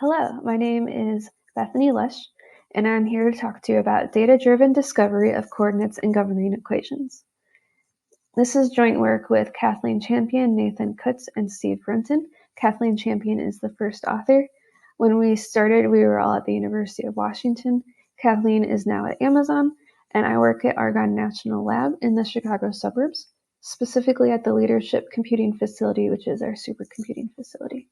Hello, my name is Bethany Lusch, and I'm here to talk to you about data-driven discovery of coordinates and governing equations. This is joint work with Kathleen Champion, Nathan Kutz, and Steve Brunton. Kathleen Champion is the first author. When we started, we were all at the University of Washington. Kathleen is now at Amazon, and I work at Argonne National Lab in the Chicago suburbs, specifically at the Leadership Computing Facility, which is our supercomputing facility.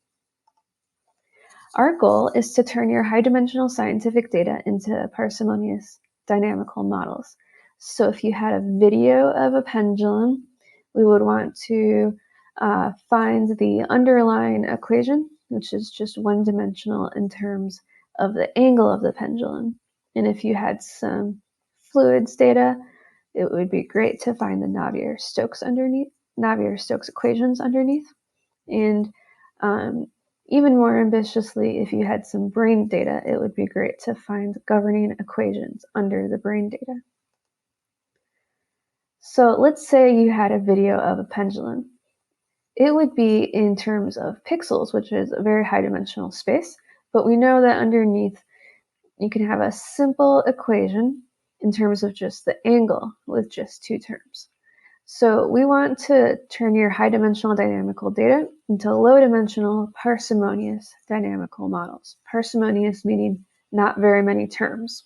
Our goal is to turn your high-dimensional scientific data into parsimonious dynamical models. So if you had a video of a pendulum, we would want to find the underlying equation, which is just one-dimensional in terms of the angle of the pendulum. And if you had some fluids data, it would be great to find the Navier-Stokes equations underneath. And even more ambitiously, if you had some brain data, it would be great to find governing equations under the brain data. So let's say you had a video of a pendulum. It would be in terms of pixels, which is a very high-dimensional space, but we know that underneath you can have a simple equation in terms of just the angle with just two terms. So we want to turn your high-dimensional dynamical data into low-dimensional parsimonious dynamical models. Parsimonious meaning not very many terms.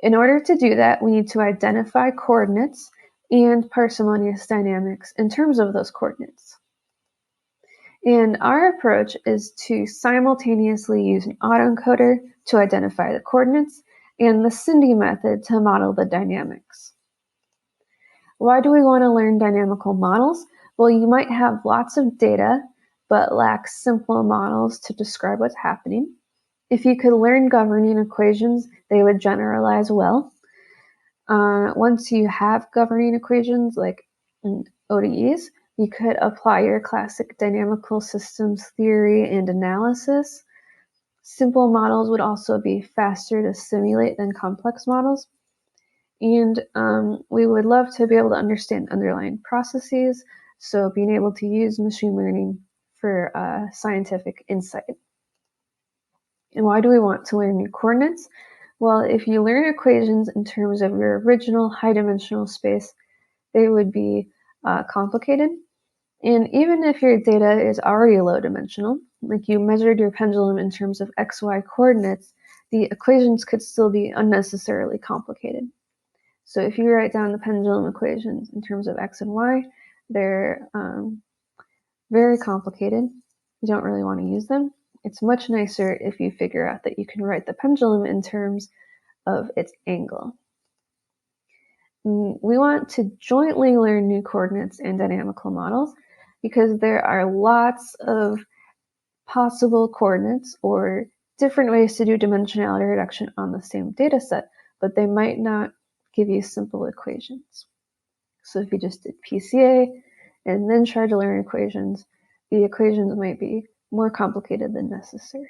In order to do that, we need to identify coordinates and parsimonious dynamics in terms of those coordinates. And our approach is to simultaneously use an autoencoder to identify the coordinates and the Pde method to model the dynamics. Why do we want to learn dynamical models? Well, you might have lots of data, but lack simple models to describe what's happening. If you could learn governing equations, they would generalize well. Once you have governing equations, like in ODEs, you could apply your classic dynamical systems theory and analysis. Simple models would also be faster to simulate than complex models. And we would love to be able to understand underlying processes, so being able to use machine learning for scientific insight. And why do we want to learn new coordinates? Well, if you learn equations in terms of your original high-dimensional space, they would be complicated. And even if your data is already low-dimensional, like you measured your pendulum in terms of XY coordinates, the equations could still be unnecessarily complicated. So if you write down the pendulum equations in terms of x and y, they're very complicated. You don't really want to use them. It's much nicer if you figure out that you can write the pendulum in terms of its angle. We want to jointly learn new coordinates and dynamical models because there are lots of possible coordinates or different ways to do dimensionality reduction on the same data set, but they might not give you simple equations. So if you just did PCA and then tried to learn equations, the equations might be more complicated than necessary.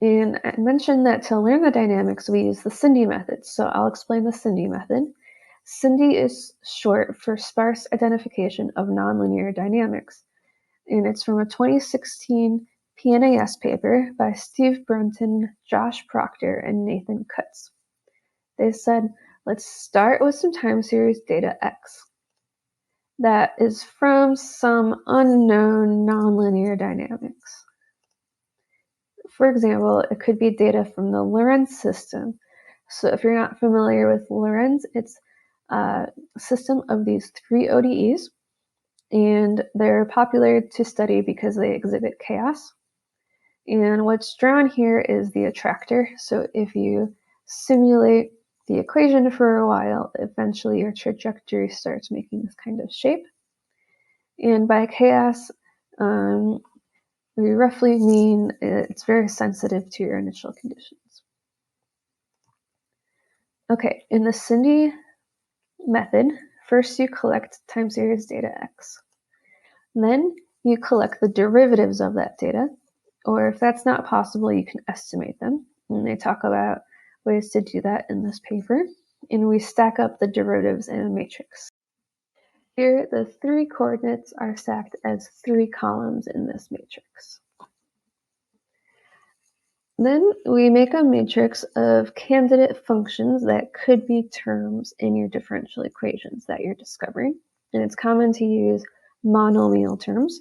And I mentioned that to learn the dynamics, we use the Pde method. So I'll explain the Pde method. Pde is short for sparse identification of nonlinear dynamics. And it's from a 2016 PNAS paper by Steve Brunton, Josh Proctor, and Nathan Kutz. They said, let's start with some time series data x that is from some unknown nonlinear dynamics. For example, it could be data from the Lorentz system. So if you're not familiar with Lorentz, it's a system of these three ODEs, and they're popular to study because they exhibit chaos. And what's drawn here is the attractor. So if you simulate the equation for a while, eventually your trajectory starts making this kind of shape. And by chaos, we roughly mean it's very sensitive to your initial conditions. Okay, in the Pde method, first you collect time series data x. Then you collect the derivatives of that data, or if that's not possible, you can estimate them. And they talk about ways to do that in this paper. And we stack up the derivatives in a matrix. Here, the three coordinates are stacked as three columns in this matrix. Then we make a matrix of candidate functions that could be terms in your differential equations that you're discovering. And it's common to use monomial terms.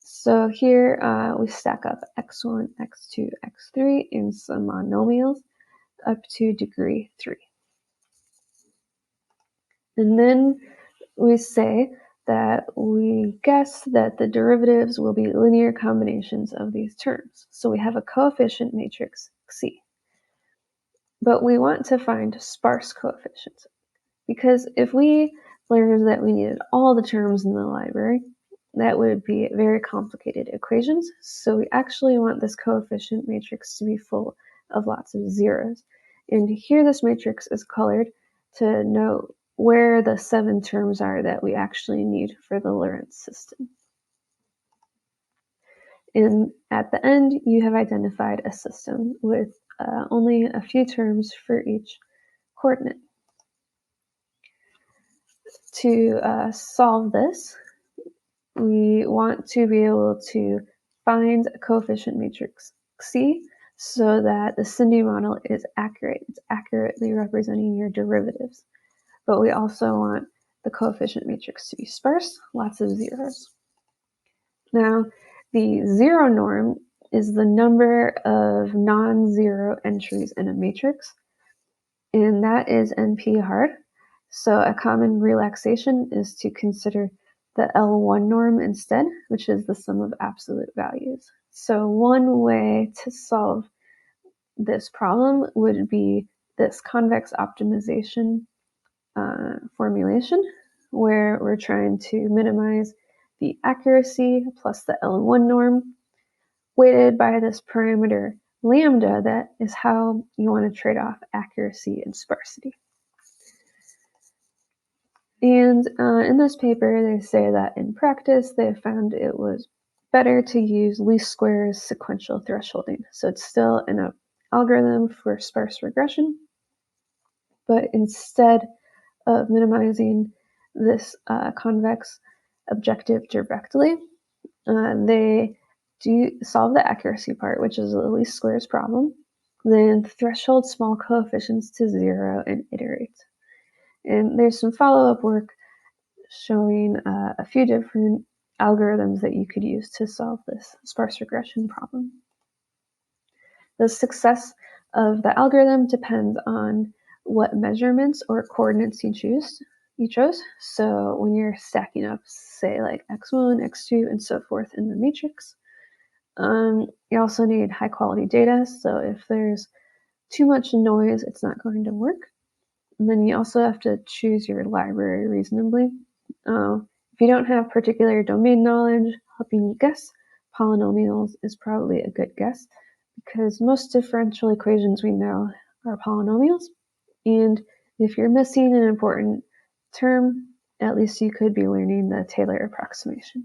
So here we stack up x1, x2, x3 in some monomials up to degree 3. And then we say that we guess that the derivatives will be linear combinations of these terms. So we have a coefficient matrix C. But we want to find sparse coefficients, because if we learned that we needed all the terms in the library, that would be very complicated equations. So we actually want this coefficient matrix to be full of lots of zeros. And here this matrix is colored to know where the 7 terms are that we actually need for the Lorentz system. And at the end, you have identified a system with only a few terms for each coordinate. To solve this, we want to be able to find a coefficient matrix C so that the Cindy model is accurate. It's accurately representing your derivatives. But we also want the coefficient matrix to be sparse, lots of zeros. Now, the zero norm is the number of non-zero entries in a matrix, and that is NP hard. So a common relaxation is to consider the L1 norm instead, which is the sum of absolute values. So one way to solve this problem would be this convex optimization formulation, where we're trying to minimize the accuracy plus the L1 norm, weighted by this parameter lambda that is how you want to trade off accuracy and sparsity. And in this paper, they say that in practice, they found it was better to use least squares sequential thresholding. So it's still an algorithm for sparse regression, but instead of minimizing this convex objective directly, they do solve the accuracy part, which is the least squares problem, then threshold small coefficients to 0 and iterate. And there's some follow-up work showing a few different algorithms that you could use to solve this sparse regression problem. The success of the algorithm depends on what measurements or coordinates you chose. So when you're stacking up, say like x1, x2, and so forth in the matrix, you also need high quality data. So if there's too much noise, it's not going to work. And then you also have to choose your library reasonably. If you don't have particular domain knowledge helping you guess, polynomials is probably a good guess, because most differential equations we know are polynomials. And if you're missing an important term, at least you could be learning the Taylor approximation.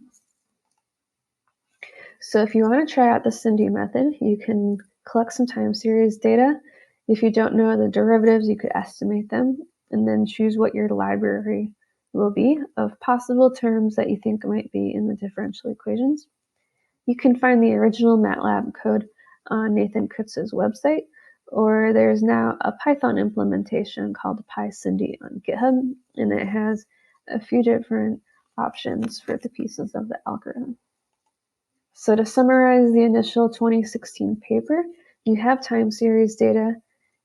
So if you want to try out the Cindy method, you can collect some time series data. If you don't know the derivatives, you could estimate them and then choose what your library will be of possible terms that you think might be in the differential equations. You can find the original MATLAB code on Nathan Kutz's website, or there's now a Python implementation called PyCindy on GitHub, and it has a few different options for the pieces of the algorithm. So to summarize the initial 2016 paper, you have time series data,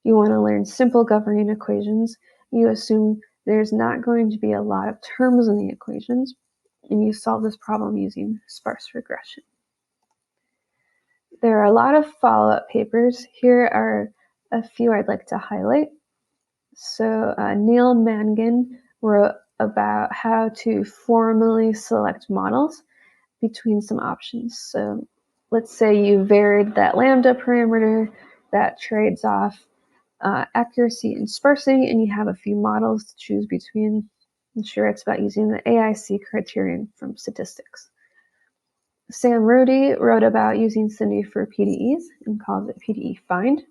you want to learn simple governing equations, you assume there's not going to be a lot of terms in the equations, and you solve this problem using sparse regression. There are a lot of follow-up papers. Here are a few I'd like to highlight. So Neil Mangan wrote about how to formally select models between some options. So let's say you varied that lambda parameter that trades off accuracy and sparsity, and you have a few models to choose between. I'm sure it's about using the AIC criterion from statistics. Sam Rody wrote about using Cindy for PDEs and calls it PDE find.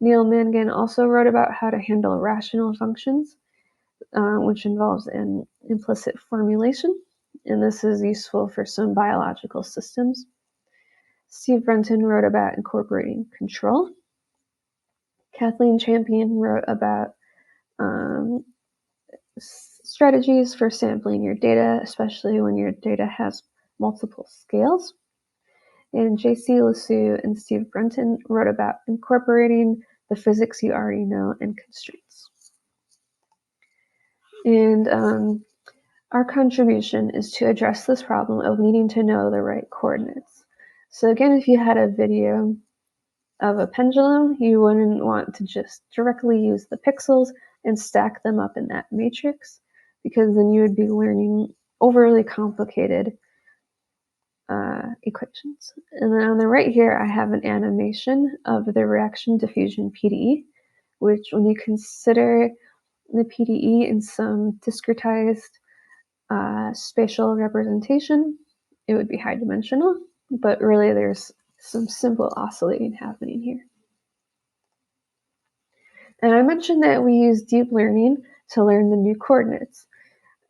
Neil Mangan also wrote about how to handle rational functions, which involves an implicit formulation, and this is useful for some biological systems. Steve Brenton wrote about incorporating control. Kathleen Champion wrote about strategies for sampling your data, especially when your data has multiple scales. And J.C. Lasue and Steve Brenton wrote about incorporating the physics you already know and constraints. And our contribution is to address this problem of needing to know the right coordinates. So again, if you had a video of a pendulum, you wouldn't want to just directly use the pixels and stack them up in that matrix, because then you would be learning overly complicated equations. And then on the right here, I have an animation of the reaction diffusion Pde, which when you consider the Pde in some discretized spatial representation, it would be high dimensional, but really there's some simple oscillating happening here. And I mentioned that we use deep learning to learn the new coordinates.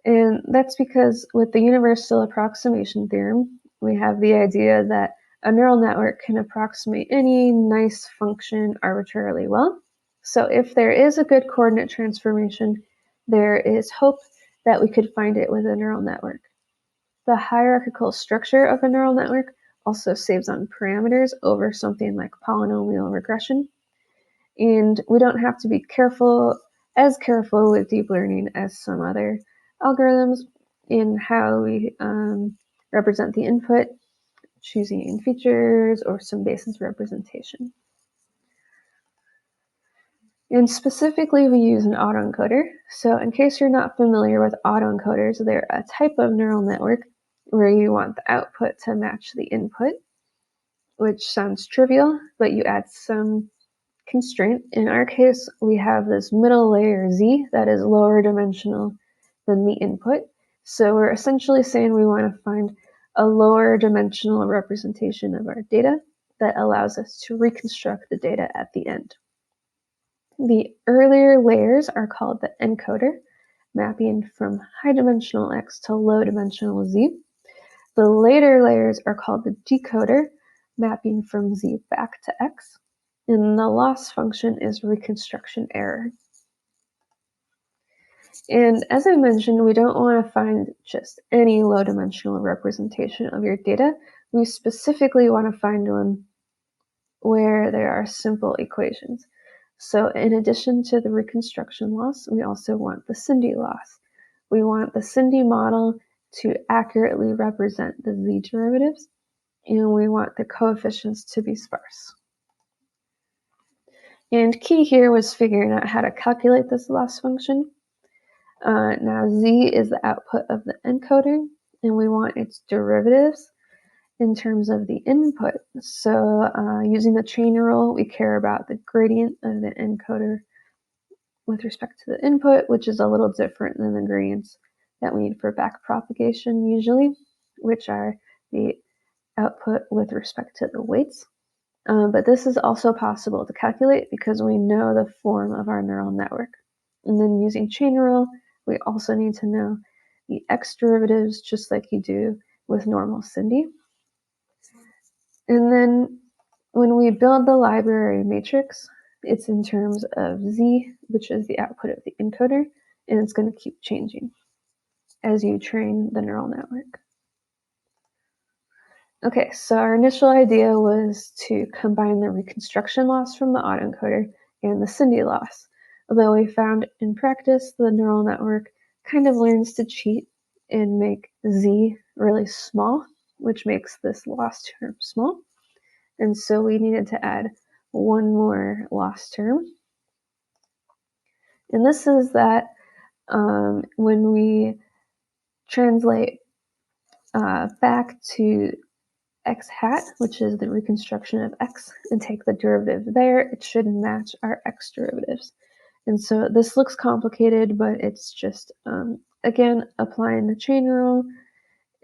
And that's because with the universal approximation theorem, we have the idea that a neural network can approximate any nice function arbitrarily well. So if there is a good coordinate transformation, there is hope that we could find it with a neural network. The hierarchical structure of a neural network also saves on parameters over something like polynomial regression. And we don't have to be as careful with deep learning as some other algorithms in how we represent the input, choosing in features or some basis representation. And specifically, we use an autoencoder. So in case you're not familiar with autoencoders, they're a type of neural network where you want the output to match the input, which sounds trivial, but you add some constraint. In our case, we have this middle layer Z that is lower dimensional than the input. So we're essentially saying we want to find a lower dimensional representation of our data that allows us to reconstruct the data at the end. The earlier layers are called the encoder, mapping from high dimensional X to low dimensional Z. The later layers are called the decoder, mapping from Z back to X. And the loss function is reconstruction error. And as I mentioned, we don't want to find just any low-dimensional representation of your data. We specifically want to find one where there are simple equations. So in addition to the reconstruction loss, we also want the Cindy loss. We want the Cindy model to accurately represent the Z derivatives, and we want the coefficients to be sparse. And key here was figuring out how to calculate this loss function. Now Z is the output of the encoder, and we want its derivatives in terms of the input. So using the chain rule, we care about the gradient of the encoder with respect to the input, which is a little different than the gradients that we need for backpropagation usually, which are the output with respect to the weights. But this is also possible to calculate because we know the form of our neural network. And then using chain rule, we also need to know the X derivatives just like you do with normal Cindy. And then when we build the library matrix, it's in terms of Z, which is the output of the encoder, and it's going to keep changing as you train the neural network. Okay, so our initial idea was to combine the reconstruction loss from the autoencoder and the Cindy loss, although we found in practice the neural network kind of learns to cheat and make Z really small, which makes this loss term small. And so we needed to add one more loss term. And this is that when we translate back to X hat, which is the reconstruction of X, and take the derivative there, it should match our X derivatives. And so this looks complicated, but it's just, again, applying the chain rule.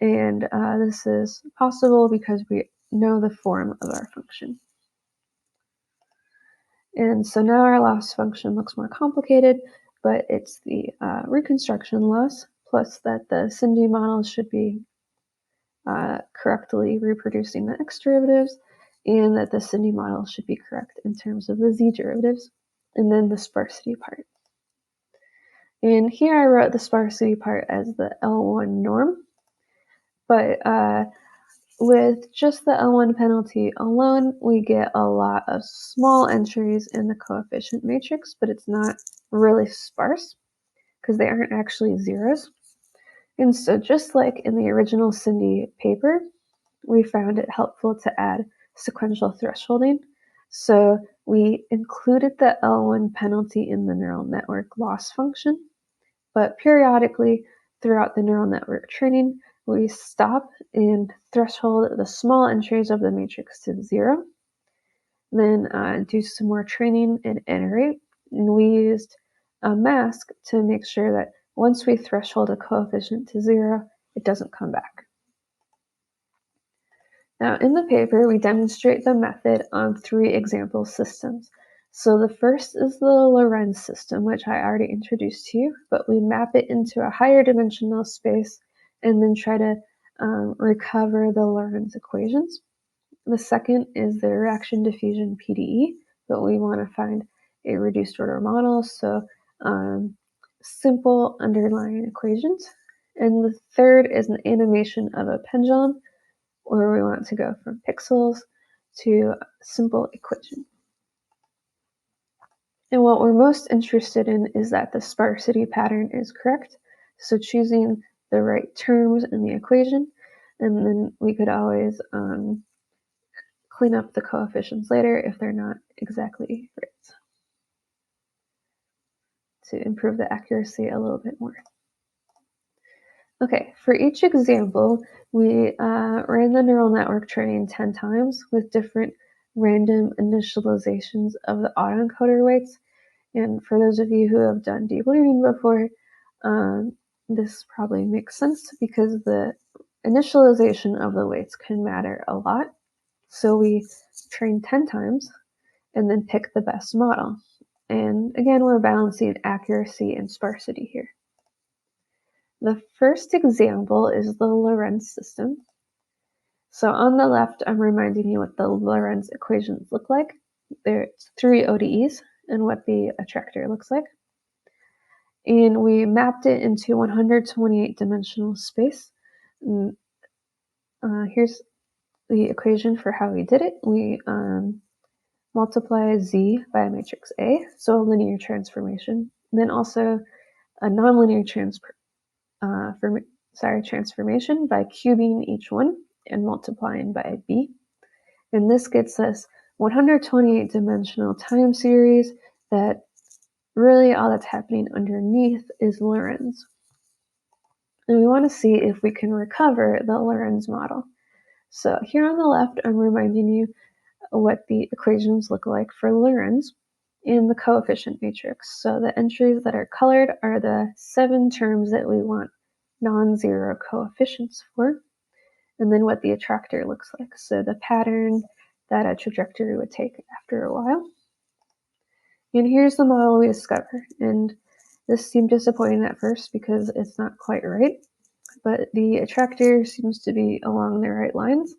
And this is possible because we know the form of our function. And so now our loss function looks more complicated, but it's the reconstruction loss plus that the Cindy model should be correctly reproducing the X derivatives, and that the Cindy model should be correct in terms of the z derivatives, and then the sparsity part. And here I wrote the sparsity part as the L1 norm, but with just the L1 penalty alone, we get a lot of small entries in the coefficient matrix, but it's not really sparse because they aren't actually zeros. And so just like in the original Cindy paper, we found it helpful to add sequential thresholding. So we included the L1 penalty in the neural network loss function, but periodically throughout the neural network training, we stop and threshold the small entries of the matrix to 0, then do some more training and iterate. And we used a mask to make sure that once we threshold a coefficient to 0, it doesn't come back. Now, in the paper, we demonstrate the method on 3 example systems. So the first is the Lorenz system, which I already introduced to you, but we map it into a higher dimensional space and then try to recover the Lorenz equations. The second is the reaction diffusion Pde, but we want to find a reduced order model, so simple underlying equations. And the third is an animation of a pendulum, where we want to go from pixels to simple equation. And what we're most interested in is that the sparsity pattern is correct. So choosing the right terms in the equation, and then we could always clean up the coefficients later if they're not exactly right to improve the accuracy a little bit more. Okay, for each example, we ran the neural network training 10 times with different random initializations of the autoencoder weights. And for those of you who have done deep learning before, this probably makes sense because the initialization of the weights can matter a lot. So we train 10 times and then pick the best model. And again, we're balancing accuracy and sparsity here. The first example is the Lorenz system. So on the left, I'm reminding you what the Lorenz equations look like. There's 3 ODEs and what the attractor looks like. And we mapped it into 128 dimensional space. Here's the equation for how we did it. We multiply Z by a matrix A, so a linear transformation. Then also a nonlinear transformation by cubing each one and multiplying by B. And this gets us 128 dimensional time series that really all that's happening underneath is Lorenz. And we want to see if we can recover the Lorenz model. So here on the left, I'm reminding you what the equations look like for Lorenz in the coefficient matrix. So the entries that are colored are the 7 terms that we want non-zero coefficients for, and then what the attractor looks like. So the pattern that a trajectory would take after a while. And here's the model we discover. And this seemed disappointing at first because it's not quite right, but the attractor seems to be along the right lines.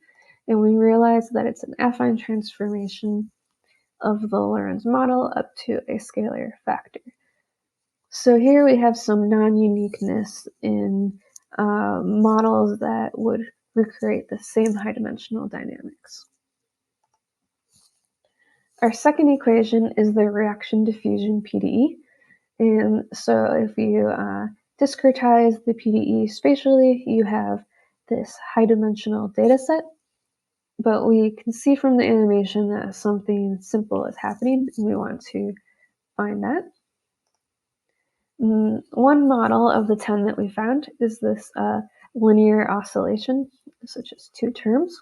And we realize that it's an affine transformation of the Lorenz model up to a scalar factor. So here we have some non-uniqueness in models that would recreate the same high-dimensional dynamics. Our second equation is the reaction diffusion Pde. And so if you discretize the Pde spatially, you have this high-dimensional data set. But we can see from the animation that something simple is happening, and we want to find that. One model of the 10 that we found is this linear oscillation, such as 2 terms.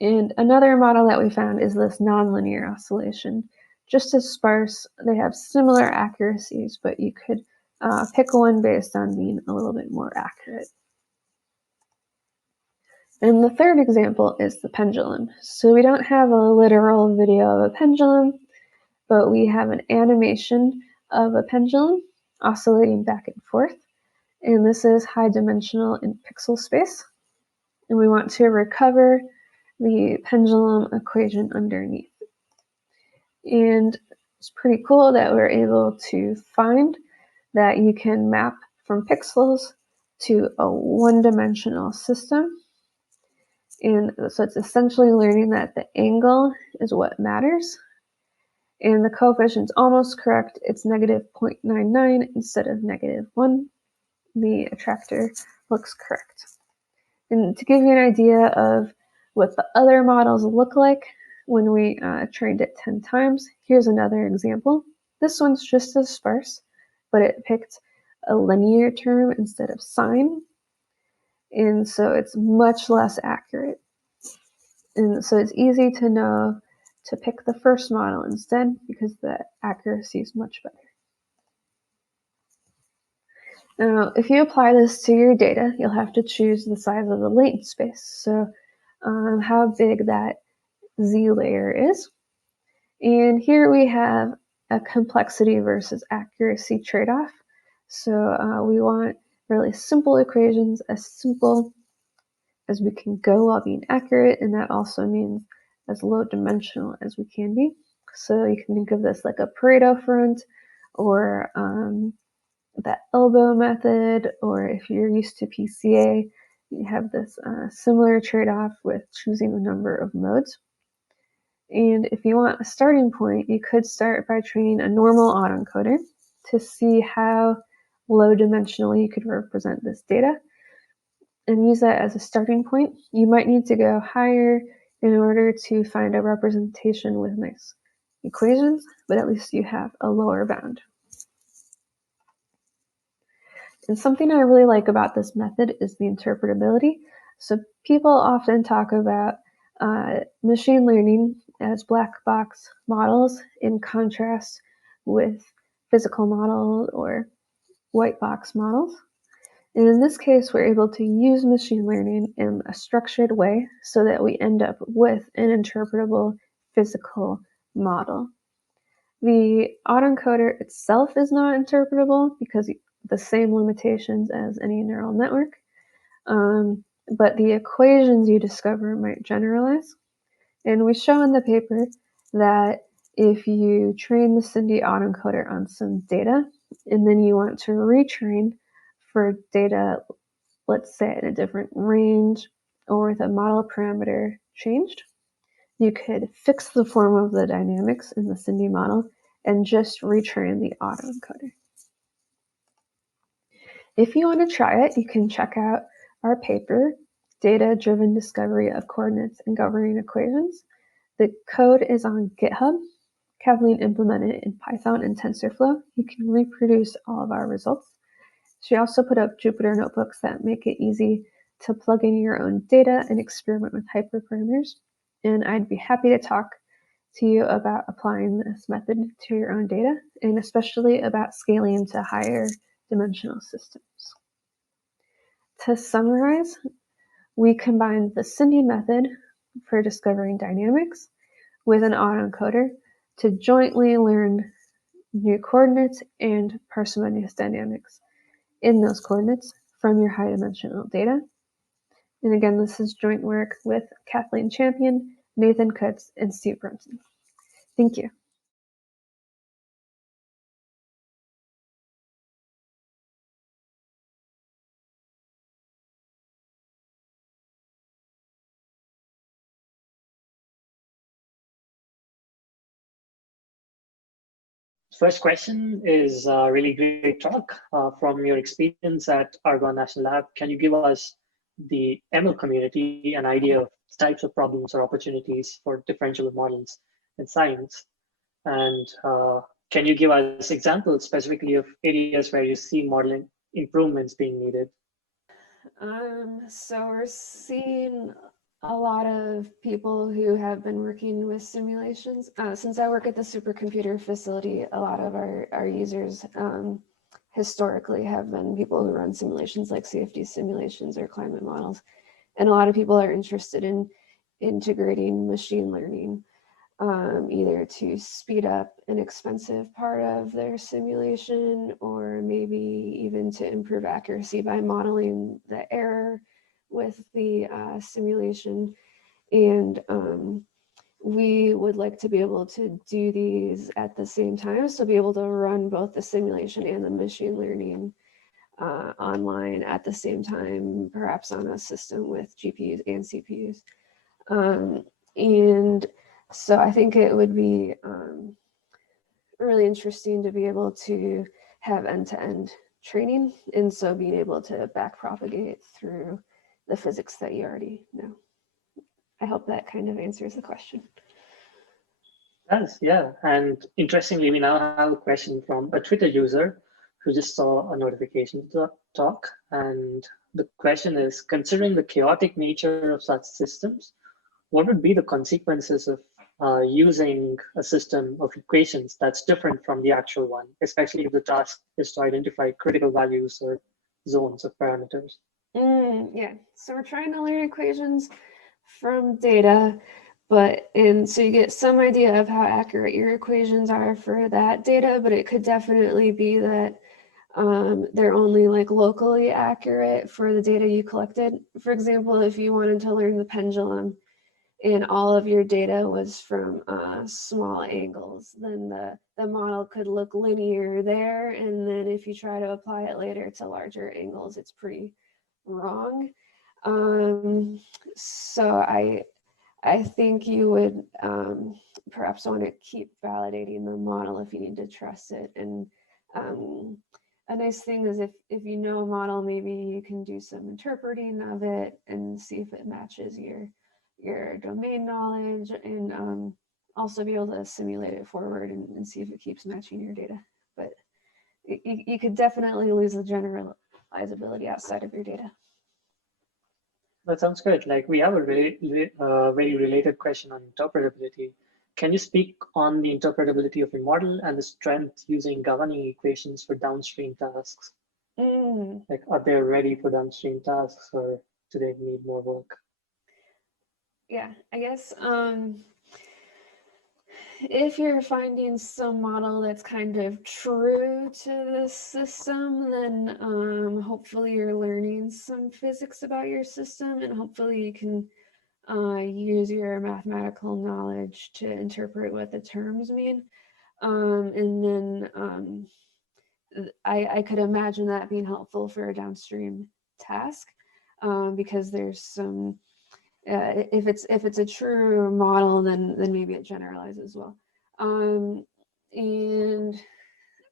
And another model that we found is this nonlinear oscillation. Just as sparse, they have similar accuracies, but you could pick one based on being a little bit more accurate. And the third example is the pendulum. So we don't have a literal video of a pendulum, but we have an animation of a pendulum oscillating back and forth. And this is high dimensional in pixel space. And we want to recover the pendulum equation underneath. And it's pretty cool that we're able to find that you can map from pixels to a one-dimensional system. And so it's essentially learning that the angle is what matters. And the coefficient's almost correct. It's negative 0.99 instead of -1. The attractor looks correct. And to give you an idea of what the other models look like when we trained it 10 times, here's another example. This one's just as sparse, but it picked a linear term instead of sine. And so it's much less accurate. And so it's easy to know to pick the first model instead because the accuracy is much better. Now, if you apply this to your data, you'll have to choose the size of the latent space. So how big that Z layer is. And here we have a complexity versus accuracy trade-off. So we want really simple equations, as simple as we can go while being accurate, and that also means as low dimensional as we can be. So you can think of this like a Pareto front, or that elbow method, or if you're used to PCA, you have this similar trade-off with choosing the number of modes. And if you want a starting point, you could start by training a normal autoencoder to see how low dimensionally you could represent this data and use that as a starting point. You might need to go higher in order to find a representation with nice equations, but at least you have a lower bound. And something I really like about this method is the interpretability. So people often talk about machine learning as black box models in contrast with physical models or white box models. And in this case, we're able to use machine learning in a structured way so that we end up with an interpretable physical model. The autoencoder itself is not interpretable because the same limitations as any neural network, but the equations you discover might generalize. And we show in the paper that if you train the Cindy autoencoder on some data, and then you want to retrain for data, let's say at a different range or with a model parameter changed, you could fix the form of the dynamics in the Cindy model and just retrain the autoencoder. If you want to try it, you can check out our paper, Data-Driven Discovery of Coordinates and Governing Equations. The code is on GitHub. Kathleen implemented it in Python and TensorFlow. You can reproduce all of our results. She also put up Jupyter notebooks that make it easy to plug in your own data and experiment with hyperparameters. And I'd be happy to talk to you about applying this method to your own data, and especially about scaling to higher dimensional systems. To summarize, we combined the Cindy method for discovering dynamics with an autoencoder to jointly learn new coordinates and parsimonious dynamics in those coordinates from your high dimensional data. And again, this is joint work with Kathleen Champion, Nathan Kutz, and Steve Brunson. Thank you. First question is a really great talk from your experience at Argonne National Lab. Can you give us the ML community an idea of types of problems or opportunities for differential models in science? And can you give us examples specifically of areas where you see modeling improvements being needed? So we're seeing a lot of people who have been working with simulations. Since I work at the supercomputer facility, a lot of our users historically have been people who run simulations like CFD simulations or climate models. And a lot of people are interested in integrating machine learning, either to speed up an expensive part of their simulation, or maybe even to improve accuracy by modeling the error with the simulation. And we would like to be able to do these at the same time, so be able to run both the simulation and the machine learning online at the same time, perhaps on a system with GPUs and CPUs. And so I think it would be really interesting to be able to have end-to-end training, and so being able to backpropagate through the physics that you already know. I hope that kind of answers the question. Yes, yeah. And interestingly, we now have a question from a Twitter user who just saw a notification talk. And the question is, considering the chaotic nature of such systems, what would be the consequences of using a system of equations that's different from the actual one, especially if the task is to identify critical values or zones of parameters? Yeah, so we're trying to learn equations from data, so you get some idea of how accurate your equations are for that data, but it could definitely be that they're only like locally accurate for the data you collected. For example, if you wanted to learn the pendulum and all of your data was from small angles, then the model could look linear there, and then if you try to apply it later to larger angles, it's pretty wrong. So I think you would perhaps want to keep validating the model if you need to trust it. And a nice thing is if you know a model, maybe you can do some interpreting of it and see if it matches your domain knowledge, and also be able to simulate it forward and see if it keeps matching your data. But you could definitely lose the generalizability outside of your data. That sounds good. Like we have a very related question on interpretability. Can you speak on the interpretability of a model and the strength using governing equations for downstream tasks? Like, are they ready for downstream tasks, or do they need more work? Yeah, I guess if you're finding some model that's kind of true to the system, then hopefully you're learning some physics about your system, and hopefully you can use your mathematical knowledge to interpret what the terms mean. And then I could imagine that being helpful for a downstream task, because there's some if it's a true model, then maybe it generalizes well. And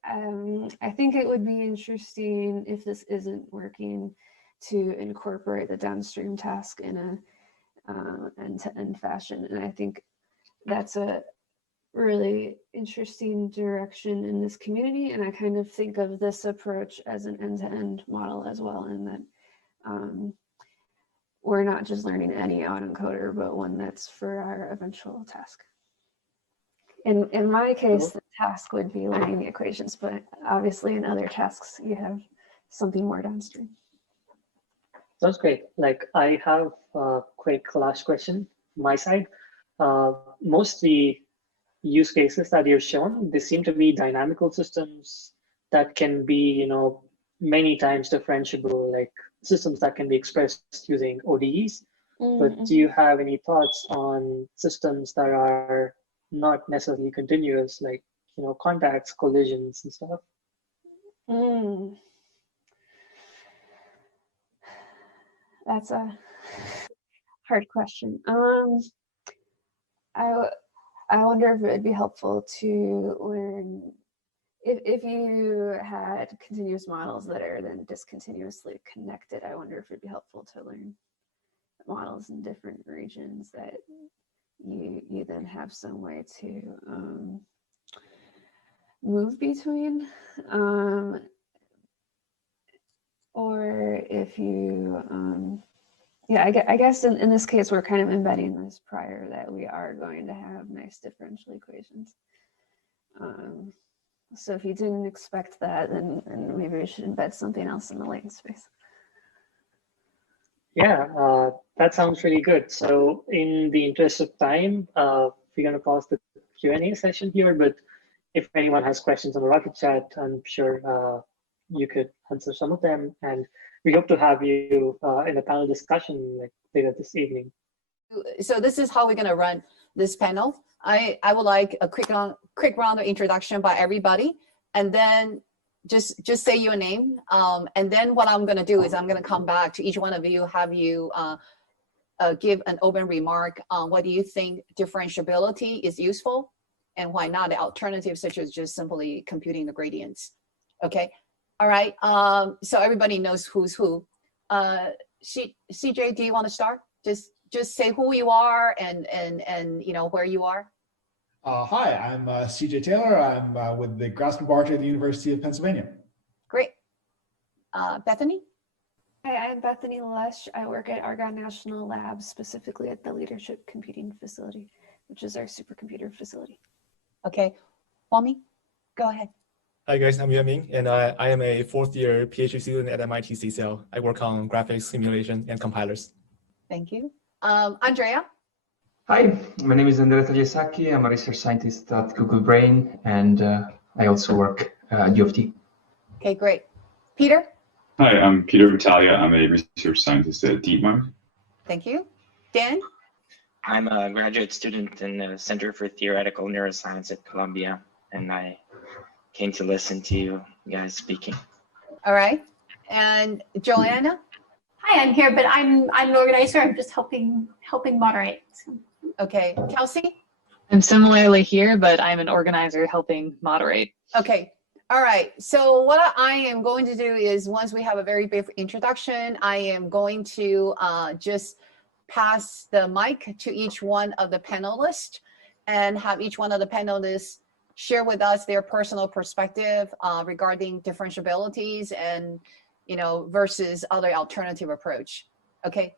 I think it would be interesting, if this isn't working, to incorporate the downstream task in a end-to-end fashion. And I think that's a really interesting direction in this community. And I kind of think of this approach as an end-to-end model as well, in that we're not just learning any autoencoder, but one that's for our eventual task. In my case, the task would be learning the equations, but obviously in other tasks, you have something more downstream. Sounds great. Like, I have a quick last question from my side. Most the use cases that you've shown, they seem to be dynamical systems that can be, many times differentiable, like systems that can be expressed using ODEs. But do you have any thoughts on systems that are not necessarily continuous, like, contacts, collisions, and stuff? That's a hard question. I wonder if it would be helpful to learn if you had continuous models that are then discontinuously connected. I wonder if it'd be helpful to learn models in different regions that you then have some way to move between, or if you I guess in this case we're kind of embedding this prior that we are going to have nice differential equations. So if you didn't expect that, then maybe we should embed something else in the latent space. Yeah, that sounds really good. So in the interest of time, we're going to pause the Q&A session here, but if anyone has questions on the Rocket Chat, I'm sure you could answer some of them. And we hope to have you in a panel discussion like later this evening. so this is how we're going to run this panel. I would like a quick round of introduction by everybody, and then just say your name. And then what I'm going to do is I'm going to come back to each one of you, have you give an open remark on what do you think differentiability is useful and why not the alternatives such as just simply computing the gradients. Okay. All right. So everybody knows who's who. CJ, do you want to start? Just say who you are and you know where you are. Hi, I'm CJ Taylor. I'm with the Grasp Laboratory at the University of Pennsylvania. Great. Bethany? Hi, I'm Bethany Lusch. I work at Argonne National Lab, specifically at the Leadership Computing Facility, which is our supercomputer facility. Okay. Wami, go ahead. Hi guys, I'm Yuanming, and I am a fourth-year PhD student at MIT CCL. I work on graphics simulation and compilers. Thank you. Andrea? Hi, my name is Andrea Tagliasacchi. I'm a research scientist at Google Brain, and I also work at U of T. Okay, great. Peter? Hi, I'm Peter Battaglia. I'm a research scientist at DeepMind. Thank you. Dan? I'm a graduate student in the Center for Theoretical Neuroscience at Columbia, and I came to listen to you guys speaking. All right. And Joanna? Hi, I'm here, but I'm an organizer. I'm just helping moderate. Okay. Kelsey? I'm similarly here, but I'm an organizer helping moderate. Okay. All right. So what I am going to do is once we have a very brief introduction, I am going to just pass the mic to each one of the panelists and have each one of the panelists share with us their personal perspective regarding differentiabilities and, you know, versus other alternative approach. Okay,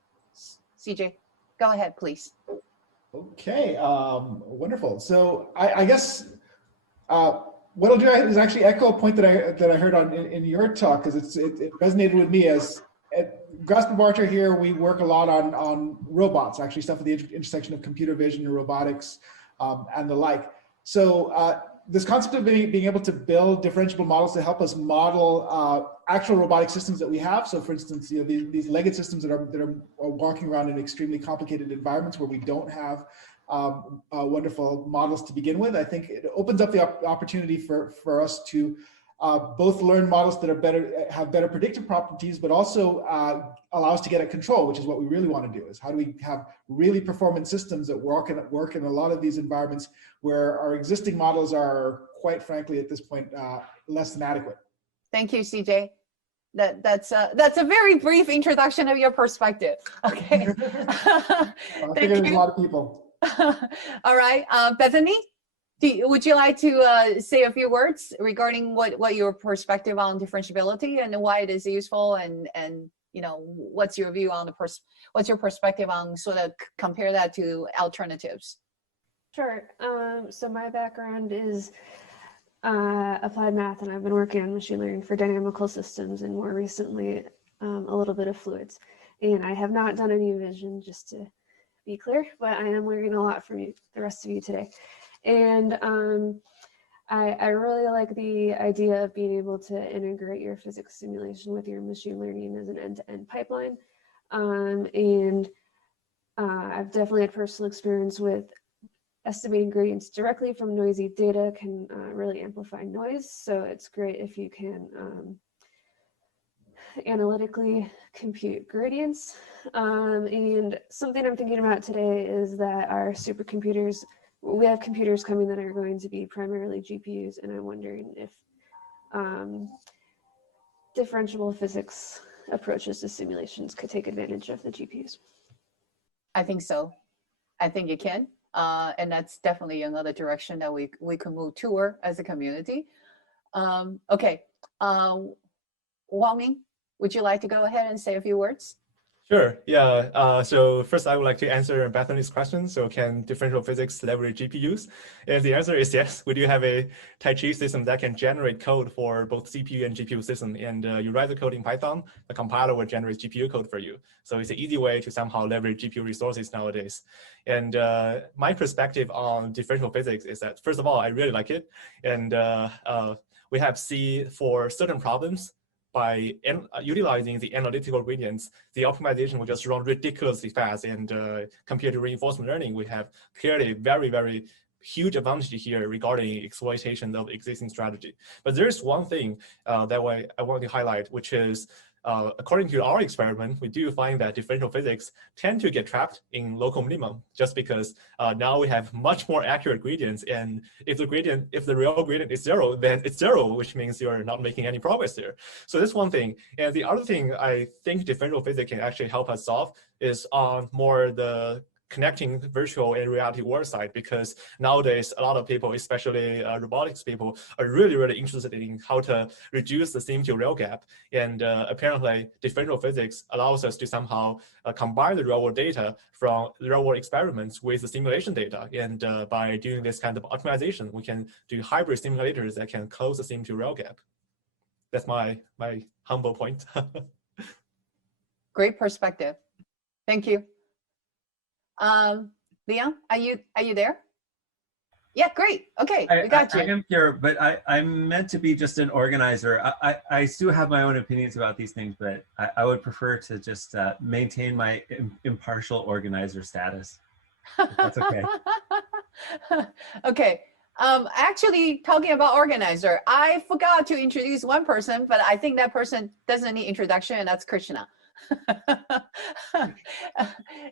CJ, go ahead, please. Okay, wonderful. So I guess what I'll do is actually echo a point that I heard in your talk, because it resonated with me. As at Grasp Laboratory here, we work a lot on robots, actually stuff at the intersection of computer vision and robotics and the like. So this concept of being able to build differentiable models to help us model actual robotic systems that we have. So for instance, you know, these legged systems that are walking around in extremely complicated environments where we don't have wonderful models to begin with. I think it opens up the opportunity for us to both learn models that are have better predictive properties, but also allow us to get at control, which is what we really want to do. Is how do we have really performant systems that work in a lot of these environments where our existing models are, quite frankly, at this point, less than adequate. Thank you, CJ. That's a very brief introduction of your perspective. Okay. I figure there's a lot of people. All right, Bethany, would you like to say a few words regarding what your perspective on differentiability and why it is useful, and you know, what's your view on what's your perspective on sort of compare that to alternatives? Sure. So my background is applied math, and I've been working on machine learning for dynamical systems and more recently a little bit of fluids. And I have not done any vision, just to be clear, but I am learning a lot from you, the rest of you today. And I really like the idea of being able to integrate your physics simulation with your machine learning as an end-to-end pipeline. And I've definitely had personal experience with estimating gradients directly from noisy data can really amplify noise. So it's great if you can analytically compute gradients. And something I'm thinking about today is that our supercomputers, we have computers coming that are going to be primarily GPUs, and I'm wondering if differentiable physics approaches to simulations could take advantage of the GPUs. I think so. I think it can. And that's definitely another direction that we can move toward as a community. Okay, Wang Ming, would you like to go ahead and say a few words? Sure, yeah. So first I would like to answer Bethany's question. So can differential physics leverage GPUs? If the answer is yes, we do have a Tai Chi system that can generate code for both CPU and GPU system. And you write the code in Python, the compiler will generate GPU code for you. So it's an easy way to somehow leverage GPU resources nowadays. And my perspective on differential physics is that, first of all, I really like it. And we have C for certain problems. by utilizing the analytical gradients, the optimization will just run ridiculously fast. And compared to reinforcement learning, we have clearly very, very huge advantage here regarding exploitation of existing strategy. But there is one thing that I want to highlight, which is according to our experiment, we do find that differential physics tend to get trapped in local minimum just because now we have much more accurate gradients. And if the real gradient is 0, then it's 0, which means you're not making any progress there. So that's one thing. And the other thing I think differential physics can actually help us solve is on more the connecting virtual and reality world side, because nowadays a lot of people, especially robotics people, are really, really interested in how to reduce the sim to real gap. And apparently differential physics allows us to somehow combine the real world data from the real world experiments with the simulation data. And by doing this kind of optimization, we can do hybrid simulators that can close the sim to real gap. That's my humble point. Great perspective. Thank you. Leon, are you there? Yeah, great. Okay, we got you. I am here, but I'm meant to be just an organizer. I still have my own opinions about these things, but I would prefer to just maintain my impartial organizer status. If that's okay. Okay. Actually, talking about organizer, I forgot to introduce one person, but I think that person doesn't need introduction, and that's Krishna.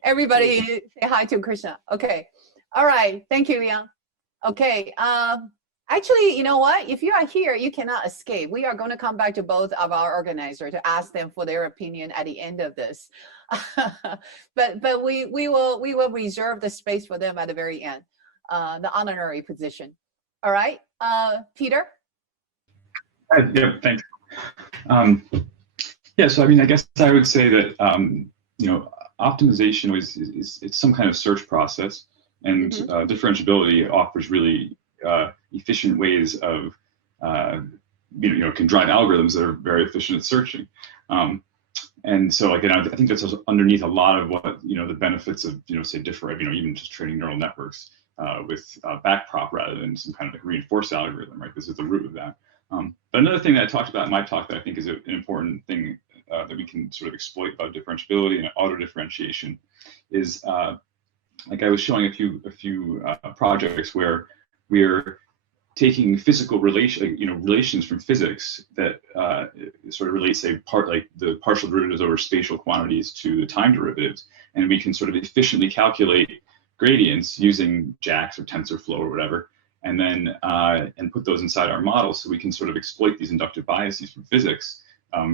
Everybody say hi to Krishna. Okay. All right. Thank you, Leon. Okay. Actually, you know what? If you are here, you cannot escape. We are going to come back to both of our organizers to ask them for their opinion at the end of this. but we will reserve the space for them at the very end, the honorary position. All right. Peter? Yeah, thanks. Yeah, so I mean, I guess I would say that you know, optimization is it's some kind of search process, and differentiability offers really efficient ways of you know, can drive algorithms that are very efficient at searching. And so again, I think that's underneath a lot of what, you know, the benefits of, you know, say even just training neural networks with backprop rather than some kind of like reinforced algorithm, right? This is the root of that. But another thing that I talked about in my talk that I think is an important thing that we can sort of exploit about differentiability and auto differentiation is like I was showing a few projects where we're taking physical relations from physics that sort of relate, say, like the partial derivatives over spatial quantities to the time derivatives, and we can sort of efficiently calculate gradients using JAX or TensorFlow or whatever, and then and put those inside our model, so we can sort of exploit these inductive biases from physics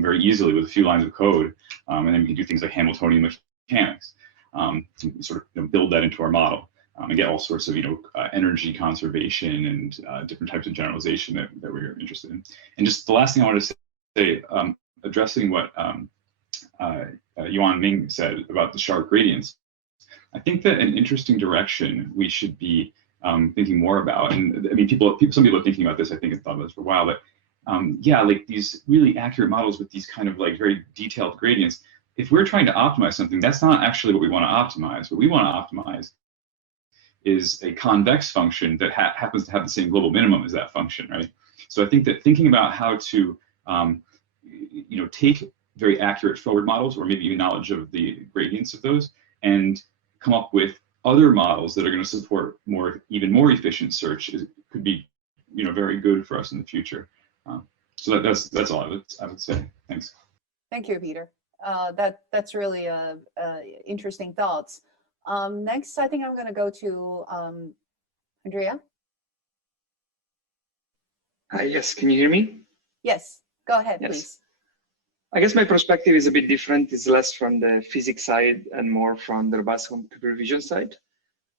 very easily with a few lines of code, and then we can do things like Hamiltonian mechanics to sort of build that into our model. And get all sorts of energy conservation and different types of generalization that we're interested in. And just the last thing I wanted to say, addressing what Yuan Ming said about the sharp gradients, I think that an interesting direction we should be thinking more about, and I mean, some people are thinking about this, I think, and thought about this for a while, but yeah, like these really accurate models with these kind of like very detailed gradients, if we're trying to optimize something, that's not actually what we want to optimize. What we want to optimize is a convex function that happens to have the same global minimum as that function, right? So I think that thinking about how to, take very accurate forward models, or maybe even knowledge of the gradients of those, and come up with other models that are going to support even more efficient search could be, very good for us in the future. So that's all I would say. Thanks. Thank you, Peter. That's really interesting thoughts. Next, I think I'm going to go to Andrea. Yes, can you hear me? Yes, go ahead, yes. Please. I guess my perspective is a bit different. It's less from the physics side and more from the robust computer vision side,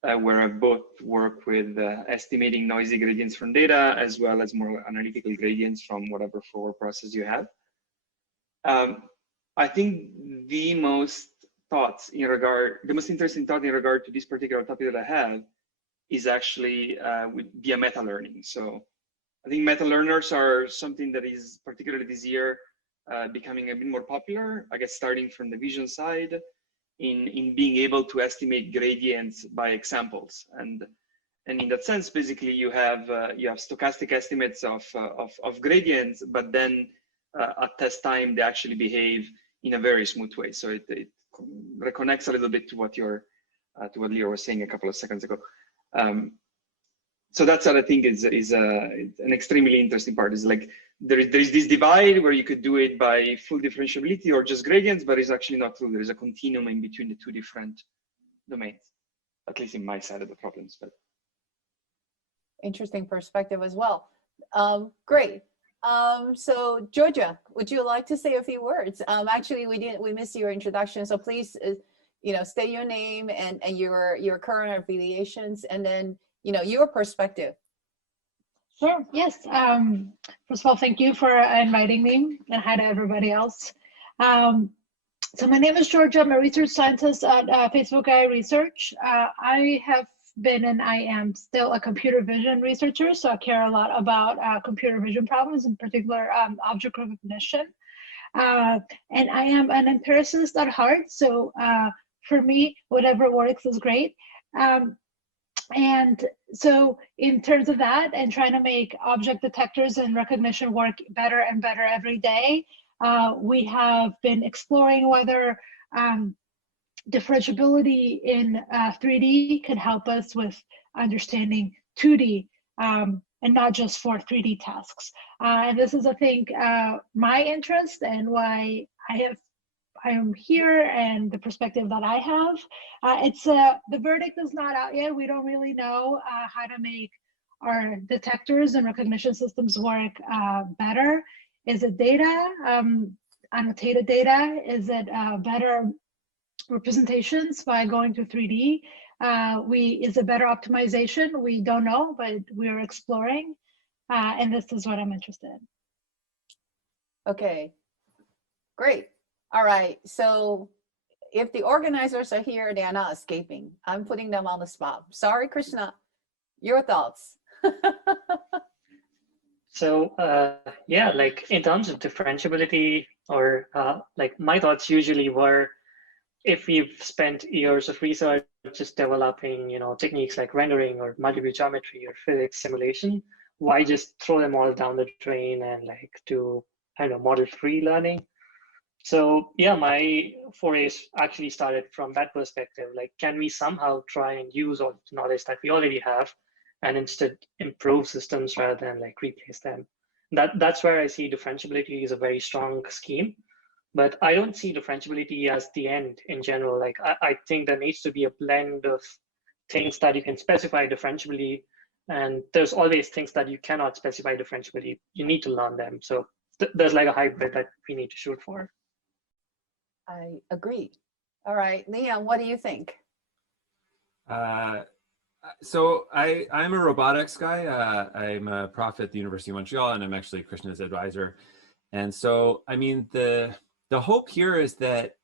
where I both work with estimating noisy gradients from data, as well as more analytical gradients from whatever forward process you have. I think the most interesting thought in regard to this particular topic that I have is actually via meta learning. So I think meta learners are something that is particularly this year becoming a bit more popular, I guess, starting from the vision side in being able to estimate gradients by examples. And in that sense, basically you have stochastic estimates of gradients, but then at test time, they actually behave in a very smooth way. So it reconnects a little bit to what to what Leo was saying a couple of seconds ago. So that's what I think is an extremely interesting part. Is like there is this divide where you could do it by full differentiability or just gradients, but it's actually not true. There is a continuum in between the two different domains, at least in my side of the problems. But interesting perspective as well. Great. So Georgia, would you like to say a few words? Actually, we missed your introduction, so please, state your name and your current affiliations, and then your perspective. Sure. Yes. First of all, thank you for inviting me, and hi to everybody else. So my name is Georgia. I'm a research scientist at Facebook AI Research. I have been and I am still a computer vision researcher, so I care a lot about computer vision problems, in particular object recognition. And I am an empiricist at heart, so for me, whatever works is great. And so in terms of that and trying to make object detectors and recognition work better and better every day, we have been exploring whether differentiability in 3D can help us with understanding 2D and not just for 3D tasks. And this is, I think, my interest and why I am here and the perspective that I have. The verdict is not out yet. We don't really know how to make our detectors and recognition systems work better. Is it data, annotated data? Is it better representations by going to 3D? Is it better optimization? We don't know, but we're exploring. And this is what I'm interested in. Okay, great. All right, so if the organizers are here, they are not escaping. I'm putting them on the spot. Sorry, Krishna, your thoughts. So yeah, like in terms of differentiability, or like my thoughts usually were, if we've spent years of research just developing, techniques like rendering or multi-view geometry or physics simulation, why just throw them all down the drain and like do, I don't know, model-free learning? So yeah, my forays actually started from that perspective. Like, can we somehow try and use all the knowledge that we already have and instead improve systems rather than like replace them? That's where I see differentiability is a very strong scheme. But I don't see differentiability as the end in general. Like, I think there needs to be a blend of things that you can specify differentiability, and there's always things that you cannot specify differentiability. You need to learn them. So there's like a hybrid that we need to shoot for. I agree. All right, Leon, what do you think? So I'm a robotics guy. I'm a prof at the University of Montreal, and I'm actually Krishna's advisor. And so, I mean, the hope here is that,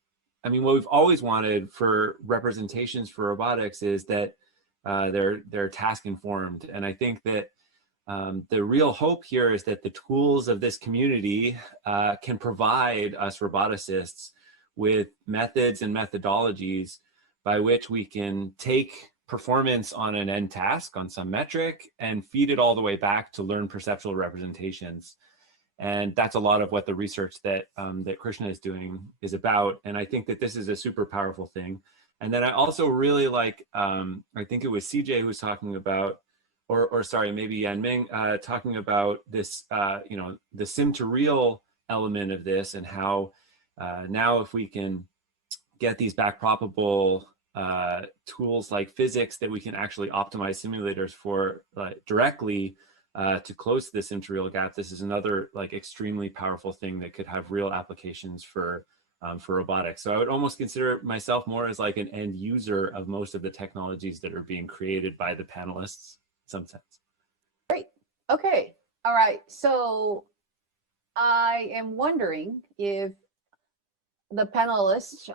I mean, what we've always wanted for representations for robotics is that they're task informed. And I think that the real hope here is that the tools of this community can provide us roboticists with methods and methodologies by which we can take performance on an end task on some metric and feed it all the way back to learn perceptual representations. And that's a lot of what the research that that Krishna is doing is about. And I think that this is a super powerful thing. And then I also really like, I think it was CJ who was talking about, or sorry, maybe Yan Ming, talking about this, the sim to real element of this, and how now if we can get these backproppable tools like physics that we can actually optimize simulators for directly to close this sim to real gap, this is another like extremely powerful thing that could have real applications for robotics. So I would almost consider myself more as like an end user of most of the technologies that are being created by the panelists in some sense. Great. Okay. All right. So I am wondering if the panelists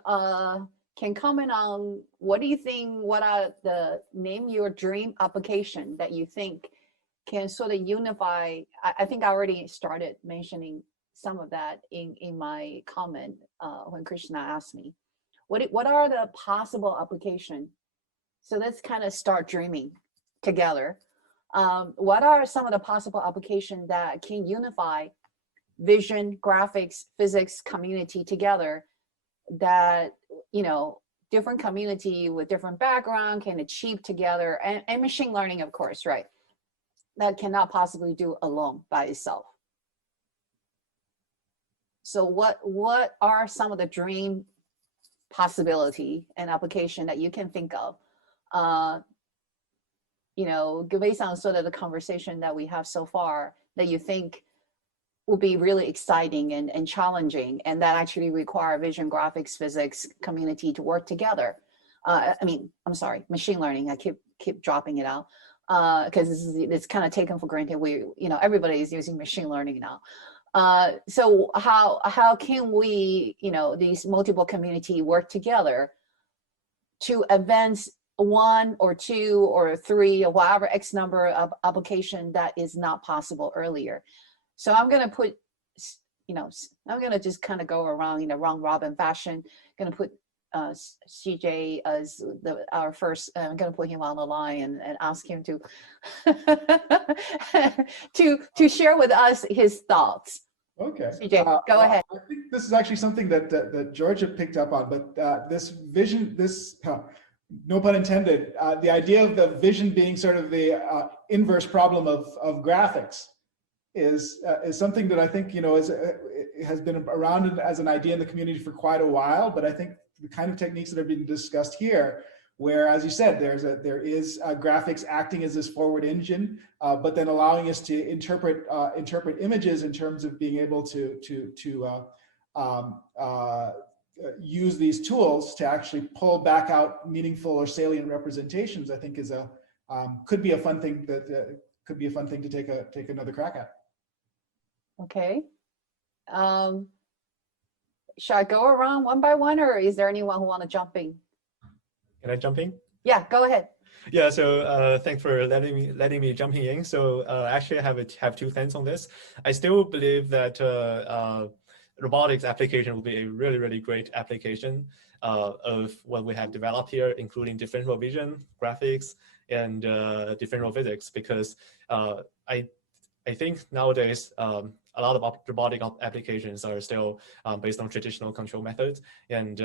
can comment on what do you think, what are the name your dream application that you think can sort of unify. I think I already started mentioning some of that in my comment when Krishna asked me. What are the possible application? So let's kind of start dreaming together. What are some of the possible applications that can unify vision, graphics, physics community together that, you know, different community with different background can achieve together, and machine learning, of course, right? That cannot possibly do alone by itself. So what are some of the dream possibility and application that you can think of? You know, based on sort of the conversation that we have so far, that you think will be really exciting and challenging, and that actually require vision, graphics, physics community to work together. I mean, I'm sorry, machine learning. I keep dropping it out because it's kind of taken for granted. You know, everybody is using machine learning now. So how can we, you know, these multiple community work together to advance one or two or three or whatever X number of application that is not possible earlier? So I'm going to put, you know, I'm going to just kind of go around in a round robin fashion. Going to put CJ as our first. I'm going to put him on the line and ask him to to share with us his thoughts. Okay. CJ, go ahead. I think this is actually something that Georgia picked up on, but this vision, no pun intended, the idea of the vision being sort of the inverse problem of graphics is something that I think, you know, has been around as an idea in the community for quite a while. But I think the kind of techniques that are being discussed here, where, as you said, there is graphics acting as this forward engine, but then allowing us to interpret images in terms of being able to use these tools to actually pull back out meaningful or salient representations, I think is could be a fun thing to take another crack at. Okay. Shall I go around one by one, or is there anyone who want to jump in? Can I jump in? Yeah, go ahead. Yeah, so thanks for letting me jumping in. So actually, I have 2 cents on this. I still believe that robotics application will be a really, really great application of what we have developed here, including differential vision, graphics, and differential physics, because I think nowadays a lot of robotic applications are still based on traditional control methods, and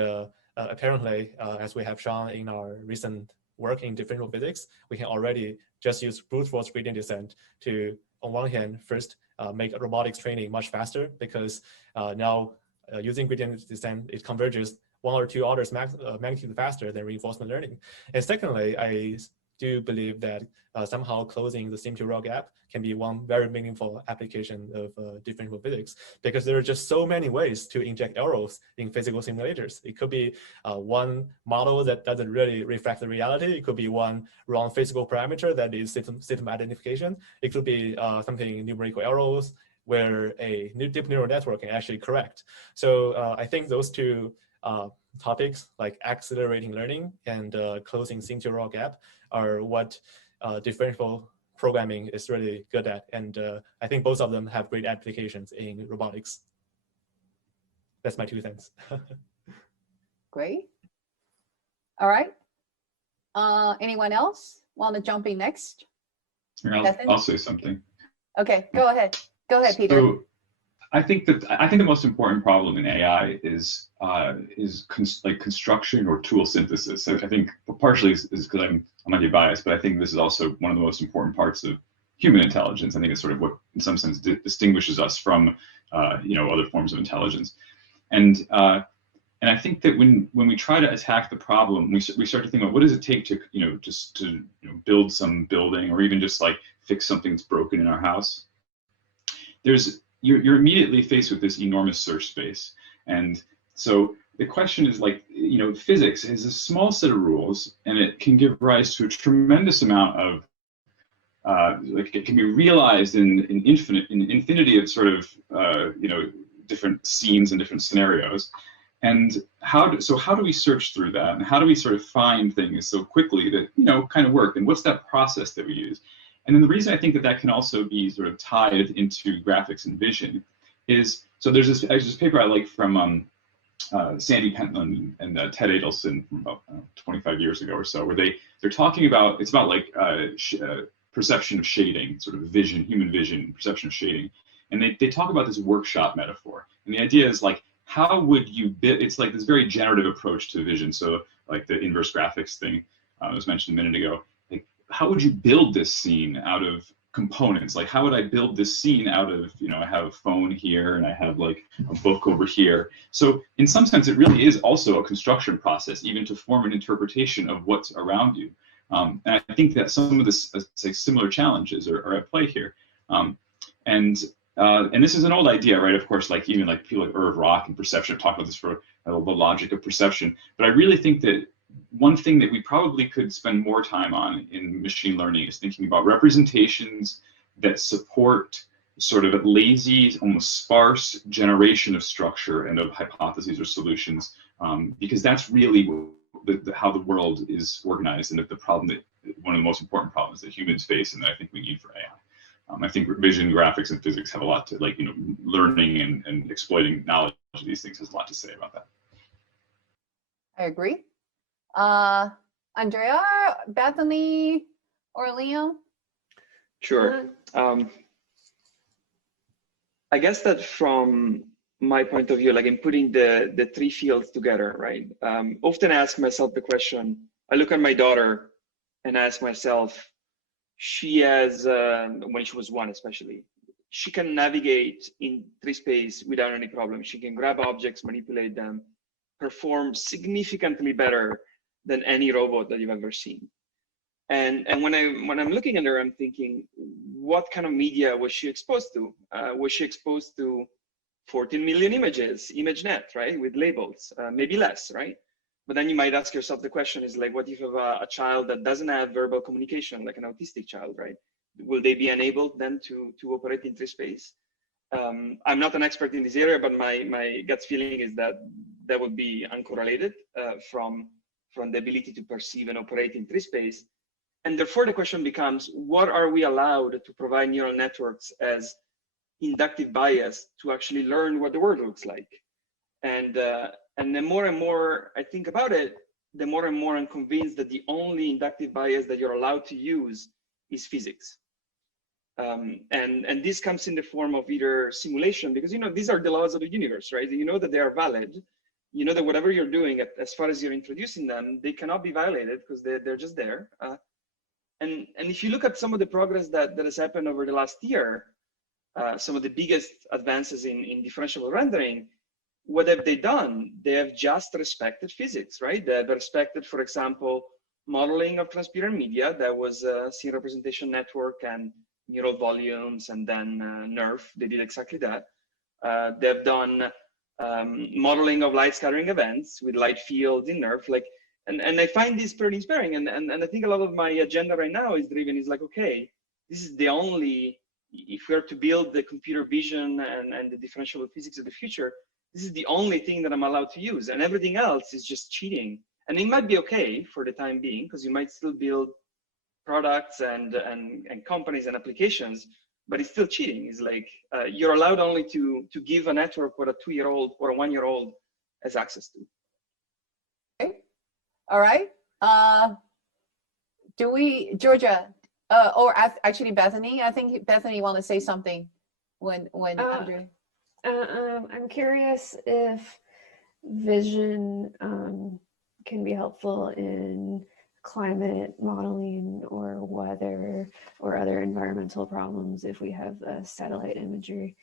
apparently, as we have shown in our recent work in differential physics, we can already just use brute force gradient descent to, on one hand, first make robotics training much faster, because now using gradient descent, it converges 1 or 2 orders magnitude faster than reinforcement learning. And secondly, I do believe that somehow closing the sim-to-raw gap can be one very meaningful application of differential physics, because there are just so many ways to inject errors in physical simulators. It could be one model that doesn't really reflect the reality. It could be one wrong physical parameter that is system identification. It could be something numerical errors where a deep neural network can actually correct. So I think those 2 topics, like accelerating learning and closing sim-to-raw gap, are what differential programming is really good at. And I think both of them have great applications in robotics. That's my 2 cents. Great. All right. Anyone else want to jump in next? I'll say something. Okay, go ahead. Go ahead, Peter. So I think the most important problem in AI is construction or tool synthesis. I think partially is because I might be biased, but I think this is also one of the most important parts of human intelligence. I think it's sort of what, in some sense, distinguishes us from other forms of intelligence. And I think that when we try to attack the problem, we start to think about what does it take to build some building, or even just like fix something that's broken in our house. You're immediately faced with this enormous search space. And so the question is, like, physics is a small set of rules, and it can give rise to a tremendous amount of, it can be realized in infinity of sort of, different scenes and different scenarios. And how do we search through that? And how do we sort of find things so quickly that, kind of work? And what's that process that we use? And then the reason I think that can also be sort of tied into graphics and vision is, so there's this paper I like from Sandy Pentland and Ted Adelson from about 25 years ago or so, where they're talking about, it's about like perception of shading, sort of vision, human vision, perception of shading. And they talk about this workshop metaphor. And the idea is like, how would you build, it's like this very generative approach to vision. So like the inverse graphics thing that was mentioned a minute ago, like how would you build this scene out of components? Like how would I build this scene out of, you know, I have a phone here and I have like a book over here. So in some sense, it really is also a construction process, even to form an interpretation of what's around you. And I think that some of this like, similar challenges are at play here. And this is an old idea, right? Of course, like even like people like Irv Rock and perception have talked about this for the logic of perception. But I really think that one thing that we probably could spend more time on in machine learning is thinking about representations that support sort of a lazy, almost sparse generation of structure and of hypotheses or solutions, because that's really how the world is organized, and the problem that one of the most important problems that humans face, and that I think we need for AI. I think vision, graphics, and physics have a lot to, like, you know, learning and exploiting knowledge of these things has a lot to say about that. I agree. Andrea, Bethany, or Leo? Sure. I guess that from my point of view, like in putting the three fields together, right? Often I ask myself the question, I look at my daughter and ask myself, she has, when she was 1 especially, she can navigate in 3 space without any problem. She can grab objects, manipulate them, perform significantly better than any robot that you've ever seen. And when I'm looking at her, I'm thinking, what kind of media was she exposed to? Was she exposed to 14 million images, ImageNet, right, with labels? Maybe less, right? But then you might ask yourself the question is like, what if you have a child that doesn't have verbal communication, like an autistic child, right? Will they be enabled then to operate in 3 space? I'm not an expert in this area, but my gut feeling is that that would be uncorrelated from the ability to perceive and operate in 3 space. And therefore the question becomes, what are we allowed to provide neural networks as inductive bias to actually learn what the world looks like? And the more and more I think about it, the more and more I'm convinced that the only inductive bias that you're allowed to use is physics. And this comes in the form of either simulation, because, you know, these are the laws of the universe, right? You know that they are valid. You know that whatever you're doing, as far as you're introducing them, they cannot be violated because they're just there. And if you look at some of the progress that has happened over the last year, some of the biggest advances in differentiable rendering, what have they done? They have just respected physics, right? They have respected, for example, modeling of transparent media. That was scene representation network and neural volumes, and then NERF. They did exactly that. They've done modeling of light scattering events with light fields in NERF. Like, and I find this pretty inspiring. And I think a lot of my agenda right now is like, okay, this is the only, if we're to build the computer vision and the differentiable physics of the future, this is the only thing that I'm allowed to use, and everything else is just cheating. And it might be okay for the time being, because you might still build products and companies and applications, but it's still cheating. It's like you're allowed only to give a network what a 2-year-old or a 1-year-old has access to. Okay. All right. Georgia, or actually Bethany? I think Bethany want to say something when Andrew. I'm curious if vision can be helpful in climate modeling or weather or other environmental problems if we have satellite imagery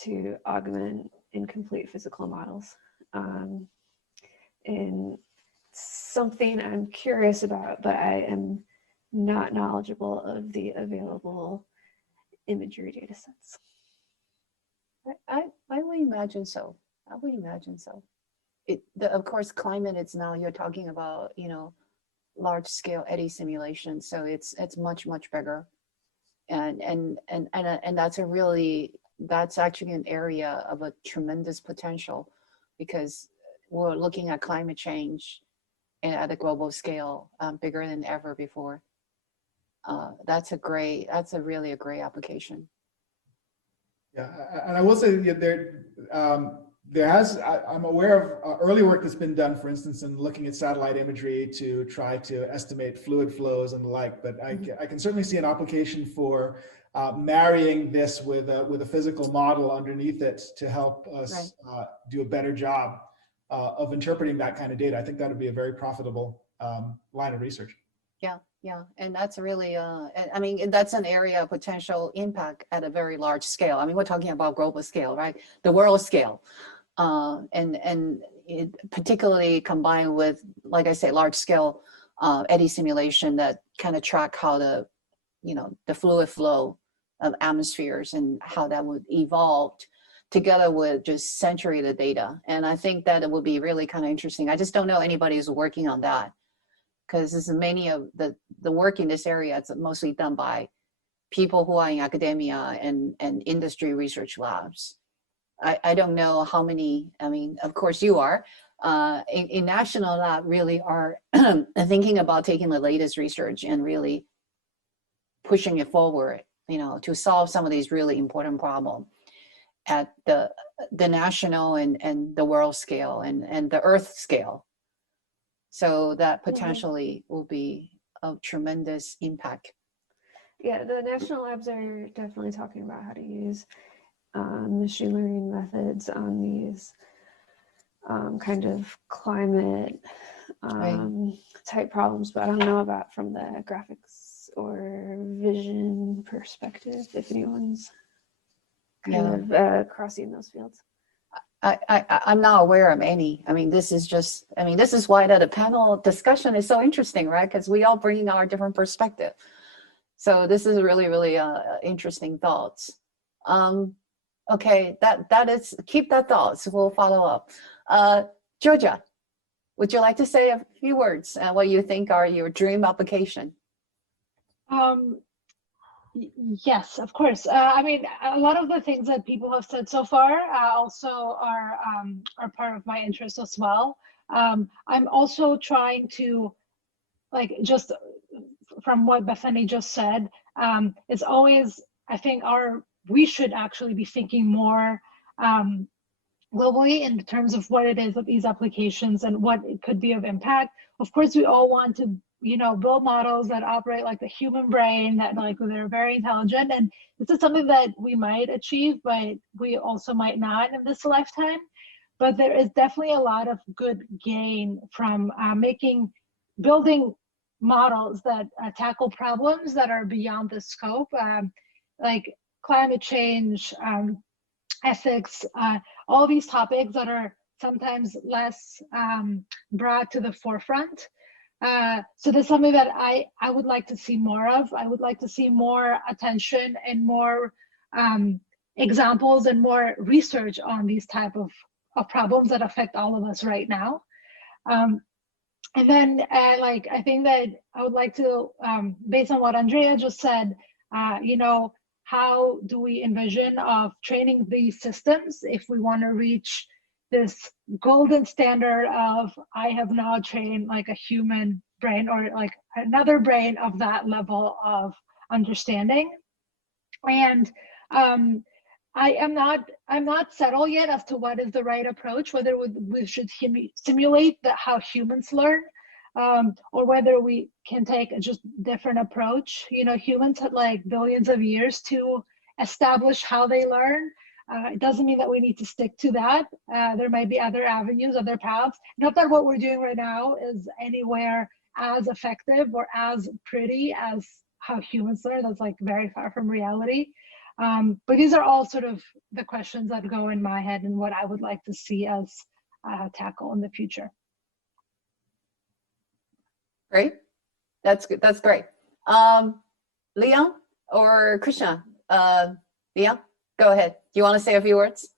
to augment incomplete physical models. And something I'm curious about, but I am not knowledgeable of the available imagery data sets. I would imagine so. I would imagine so. Of course, climate, it's now you're talking about, you know, large scale eddy simulation. So it's much bigger. And that's actually an area of a tremendous potential, because we're looking at climate change at a global scale, bigger than ever before. That's really a great application. Yeah, and I will say I'm aware of early work that's been done, for instance, in looking at satellite imagery to try to estimate fluid flows and the like, but I can certainly see an application for marrying this with a physical model underneath it to help us do a better job of interpreting that kind of data. I think that would be a very profitable line of research. Yeah, yeah, and that's really, I mean, that's an area of potential impact at a very large scale. I mean, we're talking about global scale, right? The world scale, and it particularly combined with, like I say, large scale eddy simulation that kind of track how the, you know, the fluid flow of atmospheres and how that would evolve together with just saturated data. And I think that it would be really kind of interesting. I just don't know anybody who's working on that, because this is many of the work in this area, it's mostly done by people who are in academia and industry research labs. I don't know how many, I mean, of course you are, in national lab really are thinking about taking the latest research and really pushing it forward, you know, to solve some of these really important problems at the national and the world scale and the earth scale. So that potentially will be of tremendous impact. Yeah, the national labs are definitely talking about how to use machine learning methods on these kind of climate type problems, but I don't know about from the graphics or vision perspective, if anyone's kind of crossing those fields. I'm not aware of any. I mean, this is just, I mean, this is why the panel discussion is so interesting, right? Because we all bring our different perspective. So this is really, really interesting thoughts. Okay, that is, keep that thoughts. We'll follow up. Georgia, would you like to say a few words what you think are your dream application? Yes, of course. I mean, a lot of the things that people have said so far also are part of my interest as well. I'm also trying to, like, just from what Bethany just said, it's always, I think we should actually be thinking more globally in terms of what it is of these applications and what it could be of impact. Of course, we all want to, you know, build models that operate like the human brain, that like they're very intelligent, and this is something that we might achieve, but we also might not in this lifetime. But there is definitely a lot of good gain from building models that tackle problems that are beyond the scope, like climate change, ethics, all these topics that are sometimes less brought to the forefront. So there's something that I would like to see more of. I would like to see more attention and more examples and more research on these type of problems that affect all of us right now. And then like, I think that I would like to, based on what Andrea just said, you know, how do we envision of training these systems if we want to reach this golden standard of I have now trained like a human brain or like another brain of that level of understanding. And I'm not settled yet as to what is the right approach, whether we should simulate how humans learn, or whether we can take a just different approach. You know, humans had like billions of years to establish how they learn. It doesn't mean that we need to stick to that. There might be other avenues, other paths. Not that what we're doing right now is anywhere as effective or as pretty as how humans learn. That's like very far from reality. But these are all sort of the questions that go in my head and what I would like to see us tackle in the future. Great, that's good. That's great. Leon or Krishna? Leon, go ahead. Do you want to say a few words?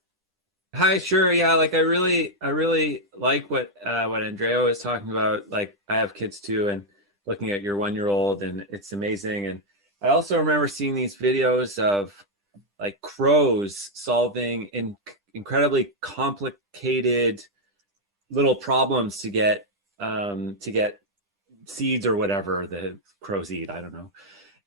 Hi, sure. Yeah, like I really like what Andrea was talking about. Like I have kids too, and looking at your 1-year-old, and it's amazing. And I also remember seeing these videos of like crows solving incredibly complicated little problems to get seeds or whatever the crows eat. I don't know.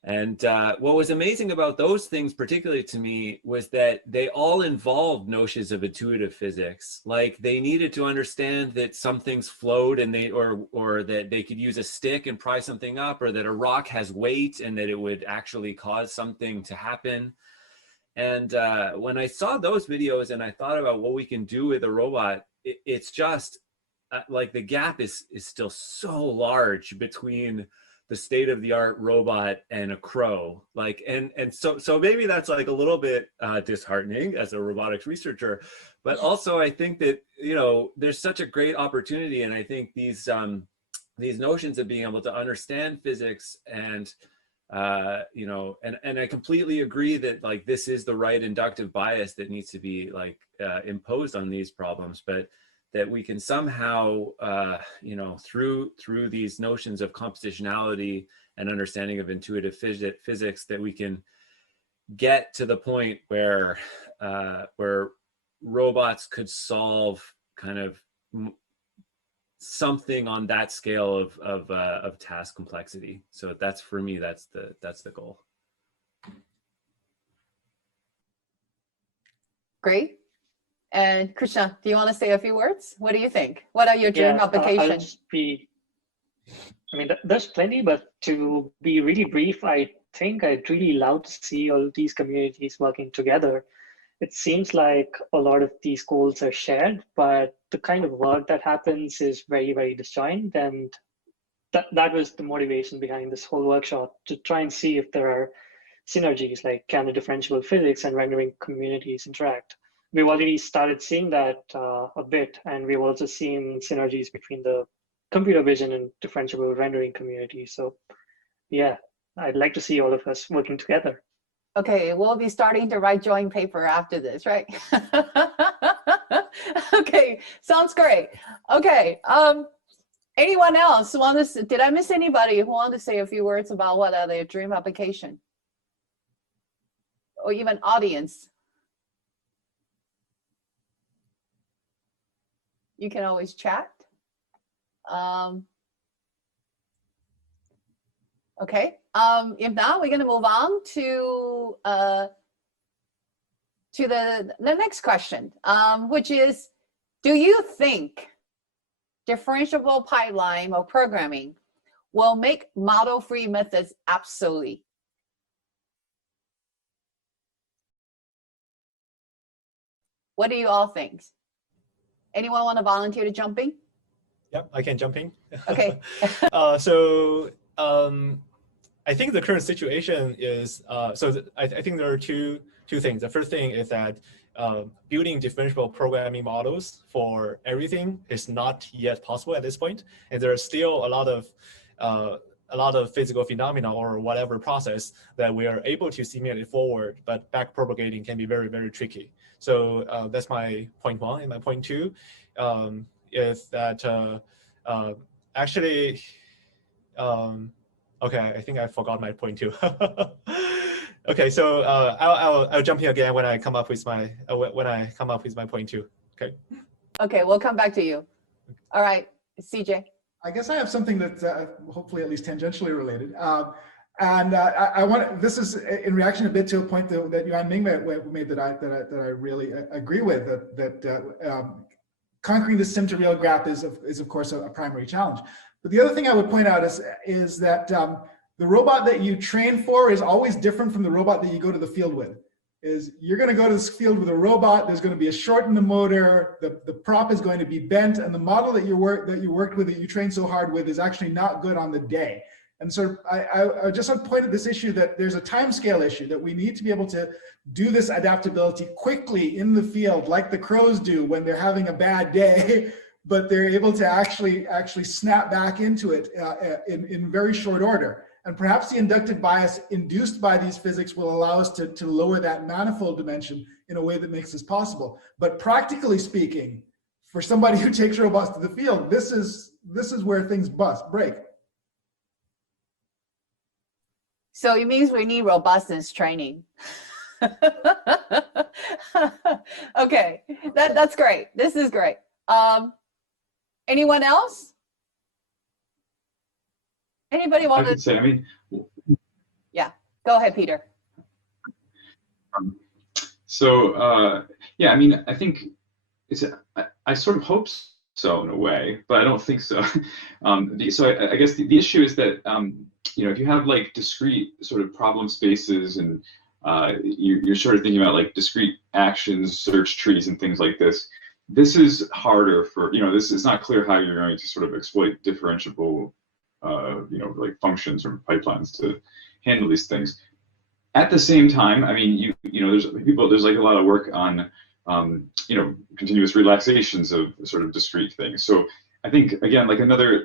And what was amazing about those things, particularly to me, was that they all involved notions of intuitive physics. Like they needed to understand that some things flowed, and or that they could use a stick and pry something up, or that a rock has weight and that it would actually cause something to happen. And when I saw those videos and I thought about what we can do with a robot, it's just like the gap is still so large between the state-of-the-art robot and a crow. Like, and so maybe that's like a little bit disheartening as a robotics researcher, but also I think that, you know, there's such a great opportunity. And I think these notions of being able to understand physics and, you know, and I completely agree that like this is the right inductive bias that needs to be like imposed on these problems, but that we can somehow, you know, through these notions of compositionality and understanding of intuitive physics, that we can get to the point where robots could solve kind of something on that scale of task complexity. So that's, for me, that's the goal. Great. And Krishna, do you want to say a few words? What do you think? What are your dream applications? There's plenty, but to be really brief, I think I'd really love to see all these communities working together. It seems like a lot of these goals are shared, but the kind of work that happens is very, very disjoint. And that was the motivation behind this whole workshop, to try and see if there are synergies, like can the differentiable physics and rendering communities interact? We've already started seeing that a bit, and we've also seen synergies between the computer vision and differentiable rendering community. So yeah, I'd like to see all of us working together. Okay, we'll be starting to write joint paper after this, right? Okay, sounds great. Okay, anyone else want to, did I miss anybody who want to say a few words about what are their dream application? Or even audience? You can always chat. Okay, if not, we're going to move on to the next question, which is, do you think differentiable pipeline or programming will make model-free methods obsolete? What do you all think? Anyone want to volunteer to jump in? Yep, I can jump in. Okay. I think the current situation is, I think there are two things. The first thing is that building differentiable programming models for everything is not yet possible at this point. And there are still a lot of physical phenomena or whatever process that we are able to simulate forward, but back propagating can be very, very tricky. So that's my point one. And my point two is that actually, okay, I think I forgot my point two. Okay, so I'll jump in again when I come up with my point two. Okay. Okay, we'll come back to you. All right, CJ. I guess I have something that's hopefully at least tangentially related. I want, this is in reaction a bit to a point that Yuan Ming made that I really agree with, that conquering the sim to real gap is of course a primary challenge. But the other thing I would point out is that the robot that you train for is always different from the robot that you go to the field with. You're going to go to this field with a robot, there's going to be a short in the motor, the prop is going to be bent, and the model that you worked with, that you trained so hard with, is actually not good on the day. And so I just want to point at this issue that there's a time scale issue, that we need to be able to do this adaptability quickly in the field, like the crows do when they're having a bad day, but they're able to actually snap back into it in very short order. And perhaps the inductive bias induced by these physics will allow us to lower that manifold dimension in a way that makes this possible. But practically speaking, for somebody who takes robots to the field, this is where things break. So it means we need robustness training. Okay, that's great. This is great. Anyone else? Anybody want to? I could say, I mean, yeah. Go ahead, Peter. Yeah, I mean, I think I sort of hope so in a way, but I don't think so. I guess the issue is that if you have like discrete sort of problem spaces and you're sort of thinking about like discrete actions, search trees, and things like this. This is harder for this is not clear how you're going to sort of exploit differentiable like functions or pipelines to handle these things. At the same time, I mean, there's like a lot of work on, continuous relaxations of sort of discrete things. So I think, again, like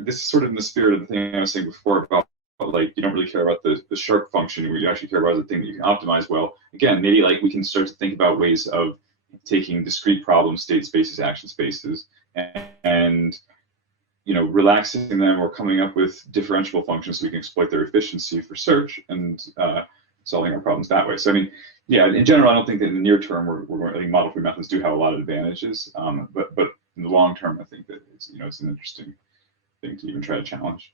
this is sort of in the spirit of the thing I was saying before about like, you don't really care about the sharp function, where you actually care about the thing that you can optimize well. Again, maybe like we can start to think about ways of taking discrete problem state spaces, action spaces, and relaxing them or coming up with differentiable functions so we can exploit their efficiency for search and solving our problems that way. So I mean, yeah, in general, I don't think that in the near term I think model-free methods do have a lot of advantages, but in the long term, I think that it's it's an interesting thing to even try to challenge.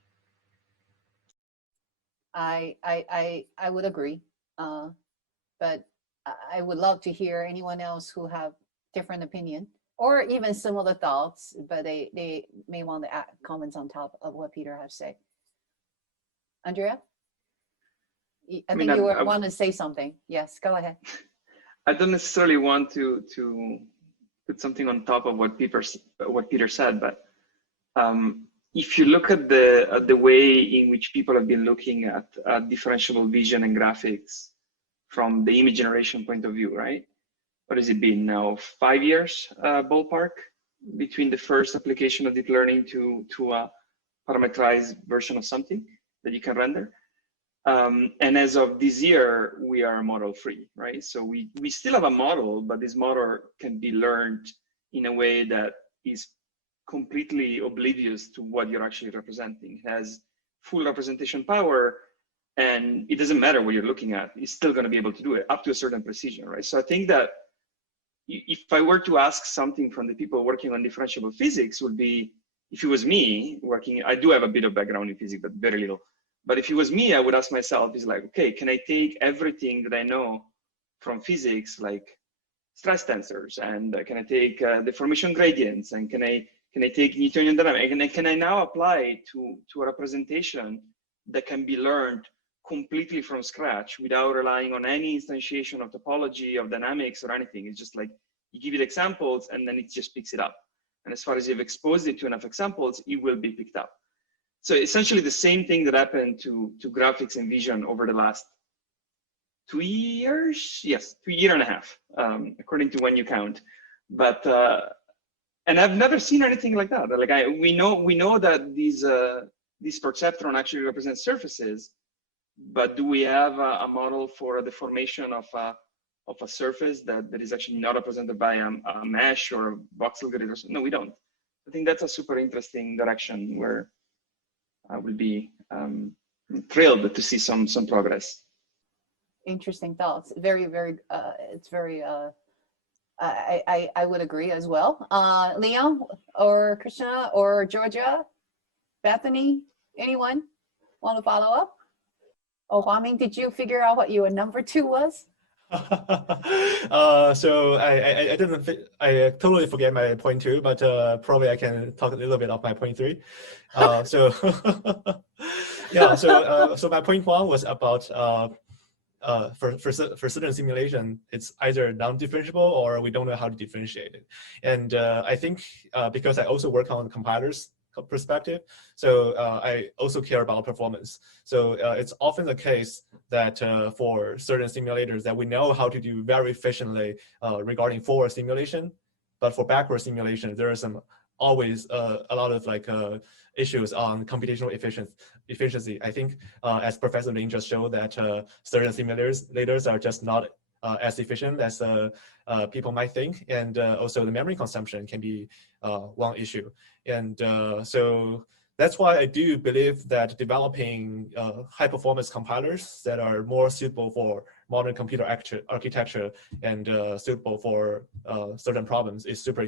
I would agree, but I would love to hear anyone else who have different opinion or even similar thoughts, but they may want to add comments on top of what Peter has said. Andrea? I think you want to say something. Yes, go ahead. I don't necessarily want to put something on top of what Peter said, but if you look at the way in which people have been looking at differentiable vision and graphics from the image generation point of view, right? What has it been now? 5 years, ballpark, between the first application of deep learning to a parameterized version of something that you can render. And as of this year, we are model free, right? So we still have a model, but this model can be learned in a way that is completely oblivious to what you're actually representing. It has full representation power, and it doesn't matter what you're looking at. It's still going to be able to do it up to a certain precision, right? So I think that if I were to ask something from the people working on differentiable physics, would be, if it was me working, I do have a bit of background in physics, but very little. But if it was me, I would ask myself, is like, okay, can I take everything that I know from physics, like stress tensors, and can I take deformation gradients, and can I take Newtonian dynamics, and can I now apply to a representation that can be learned completely from scratch without relying on any instantiation of topology, of dynamics, or anything? It's just like, you give it examples, and then it just picks it up. And as far as you've exposed it to enough examples, it will be picked up. So essentially the same thing that happened to graphics and vision over the last 2 years. Yes, 2.5 years, according to when you count. But and I've never seen anything like that. Like we know that these perceptron actually represent surfaces, but do we have a model for the formation of a surface that is actually not represented by a mesh or a voxel grid? No, we don't. I think that's a super interesting direction where I will be thrilled to see some progress. Interesting thoughts. Very, very. It's very. I would agree as well. Leon or Krishna or Georgia, Bethany, anyone want to follow up? Oh, Huaming, did you figure out what your number 2 was? So I totally forget my point 2, but probably I can talk a little bit of my point 3. So yeah, so my point 1 was about for certain simulation, it's either non-differentiable or we don't know how to differentiate it. And I think because I also work on compilers perspective, so I also care about performance. So it's often the case that for certain simulators that we know how to do very efficiently regarding forward simulation, but for backward simulation, there are always a lot of like issues on computational efficiency. I think as Professor Lin just showed that certain simulators are just not as efficient as people might think, and also the memory consumption can be one issue. And so that's why I do believe that developing high-performance compilers that are more suitable for modern computer architecture and suitable for certain problems is super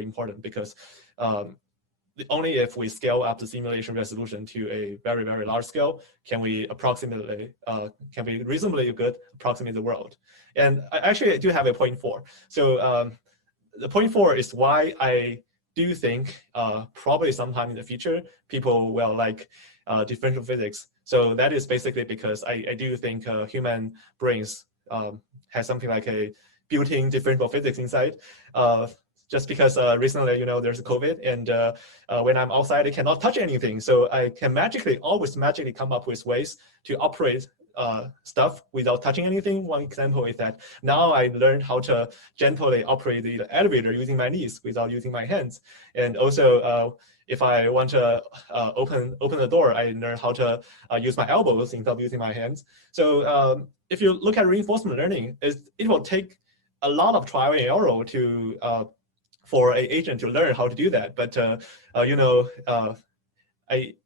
important, because only if we scale up the simulation resolution to a very, very large scale can we reasonably good approximate the world. And I do have a point 4. So the point 4 is why I do think probably sometime in the future people will like differential physics. So that is basically because I do think human brains has something like a built-in differential physics inside. Just because recently, there's COVID, and when I'm outside, I cannot touch anything. So I can always magically come up with ways to operate stuff without touching anything. One example is that now I learned how to gently operate the elevator using my knees without using my hands. And also, if I want to open the door, I learn how to use my elbows instead of using my hands. So if you look at reinforcement learning, it will take a lot of trial and error to for an agent to learn how to do that. But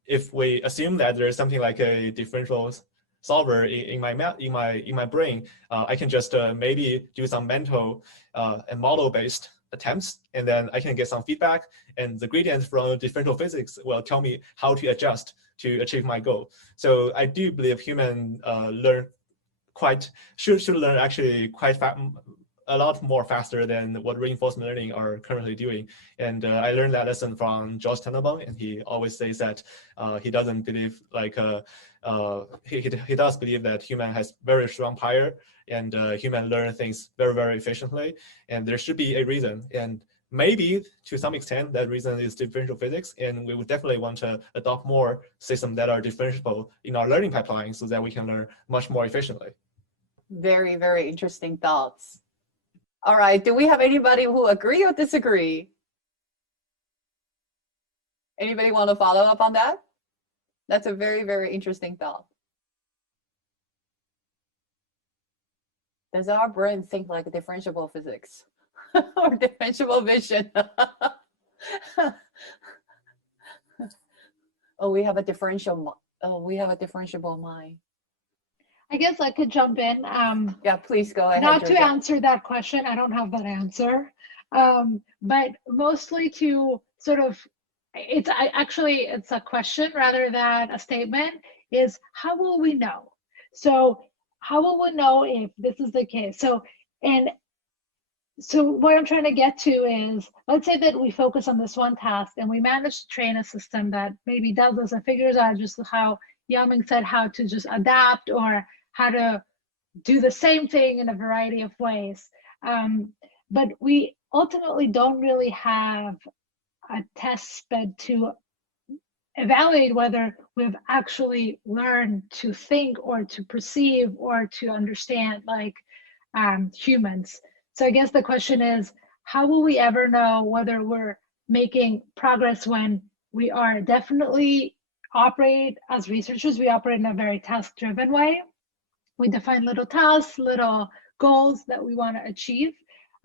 if we assume that there's something like a differential solver in my brain, I can just maybe do some mental and model-based attempts, and then I can get some feedback, and the gradients from differential physics will tell me how to adjust to achieve my goal. So I do believe human should learn actually quite a lot more faster than what reinforcement learning are currently doing. And I learned that lesson from George Tenenbaum, and he always says that he doesn't believe he does believe that human has very strong power, and human learn things very, very efficiently, and there should be a reason. And maybe to some extent that reason is differential physics, and we would definitely want to adopt more systems that are differentiable in our learning pipeline so that we can learn much more efficiently. Very, very interesting thoughts. All right, do we have anybody who agree or disagree? Anybody want to follow up on that? That's a very, very interesting thought. Does our brain think like a differentiable physics or differentiable vision? Oh, we have a differentiable mind. I guess I could jump in. Yeah, please go ahead. Not to answer that question, I don't have that answer, but mostly to sort of, it's a question rather than a statement, is how will we know? So how will we know if this is the case? So what I'm trying to get to is, let's say that we focus on this one task and we manage to train a system that maybe does this and figures out just how Yaming said, how to just adapt or how to do the same thing in a variety of ways. But we ultimately don't really have a test bed to evaluate whether we've actually learned to think or to perceive or to understand like humans. So I guess the question is, how will we ever know whether we're making progress when we are definitely operate as researchers, we operate in a very task-driven way. We define little tasks, little goals that we want to achieve.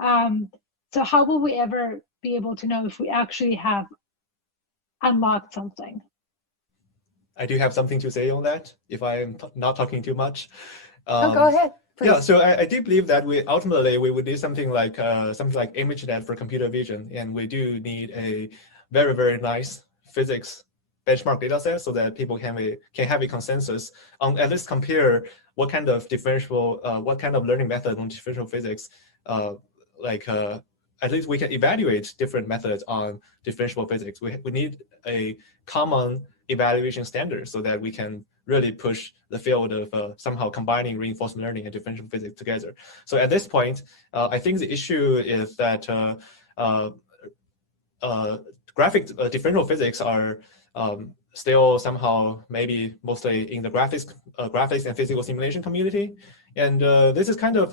So how will we ever be able to know if we actually have unlocked something? I do have something to say on that, if I'm not talking too much. Go ahead, please. Yeah, so I do believe that we would do something like ImageNet for computer vision, and we do need a very, very nice physics benchmark data set so that people can have a consensus on at least compare what kind of what kind of learning method on differential physics, at least we can evaluate different methods on differential physics. We need a common evaluation standard so that we can really push the field of somehow combining reinforcement learning and differential physics together. So at this point, I think the issue is that differential physics are still somehow maybe mostly in the graphics and physical simulation community, and this is kind of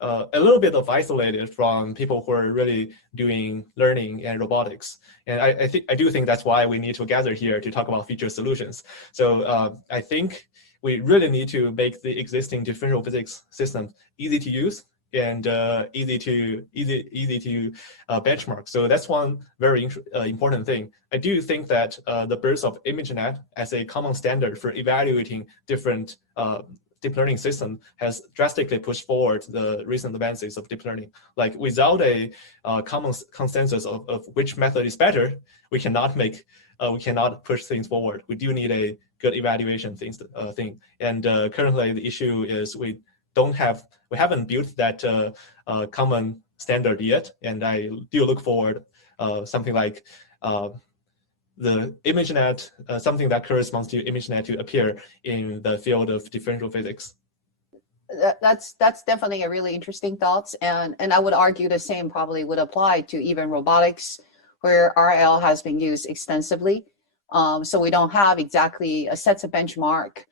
a little bit of isolated from people who are really doing learning and robotics. And I do think that's why we need to gather here to talk about future solutions. So I think we really need to make the existing differential physics systems easy to use and easy to benchmark. So that's one very important thing. I do think that the birth of ImageNet as a common standard for evaluating different deep learning system has drastically pushed forward the recent advances of deep learning. Like without a common consensus of which method is better, we cannot push things forward. We do need a good evaluation thing. And currently the issue is we haven't built that common standard yet. And I do look forward something like the ImageNet, something that corresponds to ImageNet, to appear in the field of differential physics. That's definitely a really interesting thoughts, and I would argue the same probably would apply to even robotics, where RL has been used extensively. So we don't have exactly a set of benchmark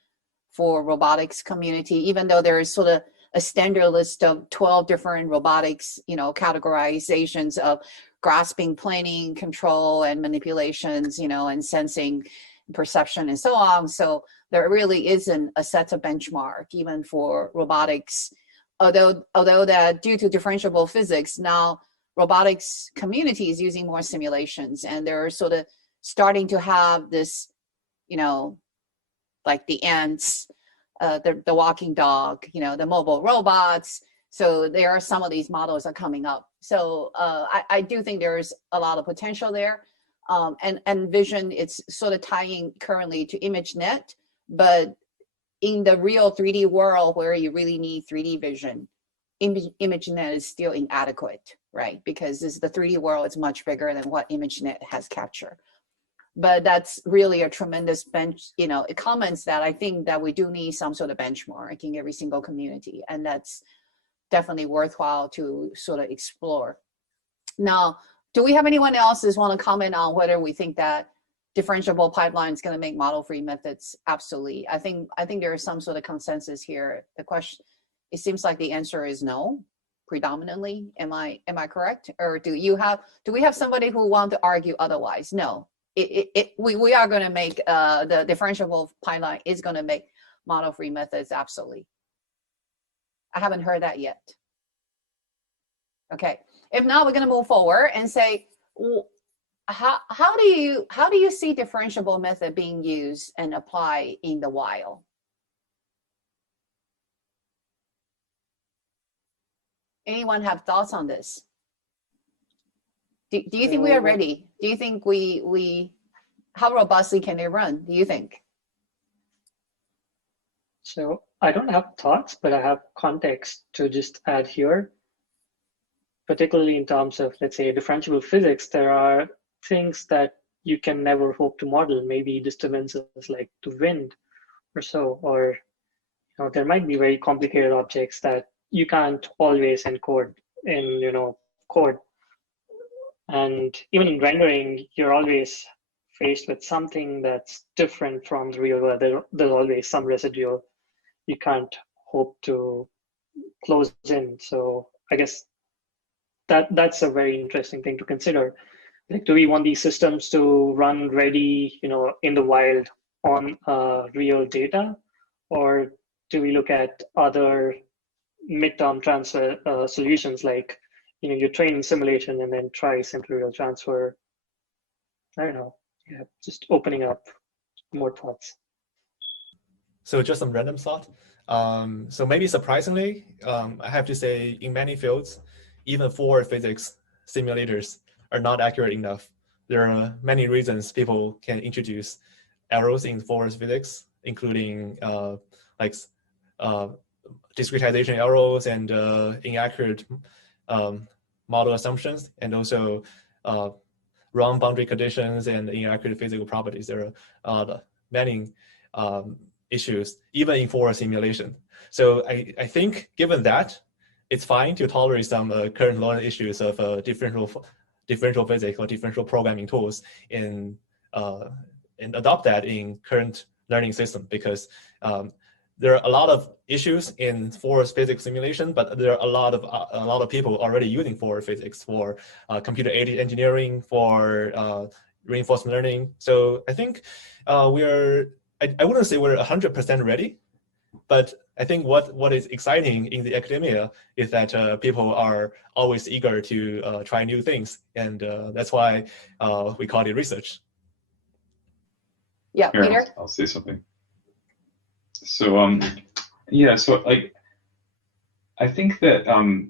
for robotics community, even though there is sort of a standard list of 12 different robotics, categorizations of grasping, planning, control, and manipulations, and sensing, perception, and so on. So there really isn't a set of benchmark even for robotics, although that due to differentiable physics, now robotics community is using more simulations, and they're sort of starting to have this, like the ants, the walking dog, the mobile robots. So there are some of these models are coming up. So I do think there's a lot of potential there. And vision, it's sort of tying currently to ImageNet, but in the real 3D world where you really need 3D vision, ImageNet is still inadequate, right? Because the 3D world is much bigger than what ImageNet has captured. But that's really a tremendous it comments that I think that we do need some sort of benchmark in every single community, and that's definitely worthwhile to sort of explore. Now, do we have anyone else that want to comment on whether we think that differentiable pipeline is going to make model-free methods? Absolutely. I think there is some sort of consensus here. The question, it seems like the answer is no, predominantly. Am I correct? Or do we have somebody who want to argue otherwise? No. We are going to make the differentiable pipeline is going to make model-free methods. Absolutely. I haven't heard that yet. Okay. If not, we're going to move forward and say, how do you see differentiable method being used and applied in the wild? Anyone have thoughts on this? Do you think we are ready? Do you think how robustly can they run? Do you think? So I don't have thoughts, but I have context to just add here. Particularly in terms of, let's say, differentiable physics, there are things that you can never hope to model, maybe disturbances like the wind or so, or there might be very complicated objects that you can't always encode in code. And even in rendering, you're always faced with something that's different from the real world. There's always some residual you can't hope to close in. So I guess that's a very interesting thing to consider. Like, do we want these systems to run ready, in the wild on real data, or do we look at other midterm transfer solutions, like you train in simulation and then try simple real transfer? I don't know. Yeah, just opening up more thoughts. So just some random thought. So maybe surprisingly, I have to say, in many fields, even for physics, simulators are not accurate enough. There are many reasons people can introduce errors in forest physics, including discretization errors and inaccurate model assumptions, and also wrong boundary conditions and inaccurate physical properties. There are many issues, even in forest simulation. So I think, given that, it's fine to tolerate some current learning issues of differential physics or differential programming tools and adopt that in current learning system, because there are a lot of issues in forest physics simulation, but there are a lot of people already using forest physics for computer-aided engineering, for reinforcement learning. So I think I wouldn't say we're 100% ready, but I think what is exciting in the academia is that people are always eager to try new things, and that's why we call it research. Yeah, Here, Peter? I'll say something. So Yeah, so like I think that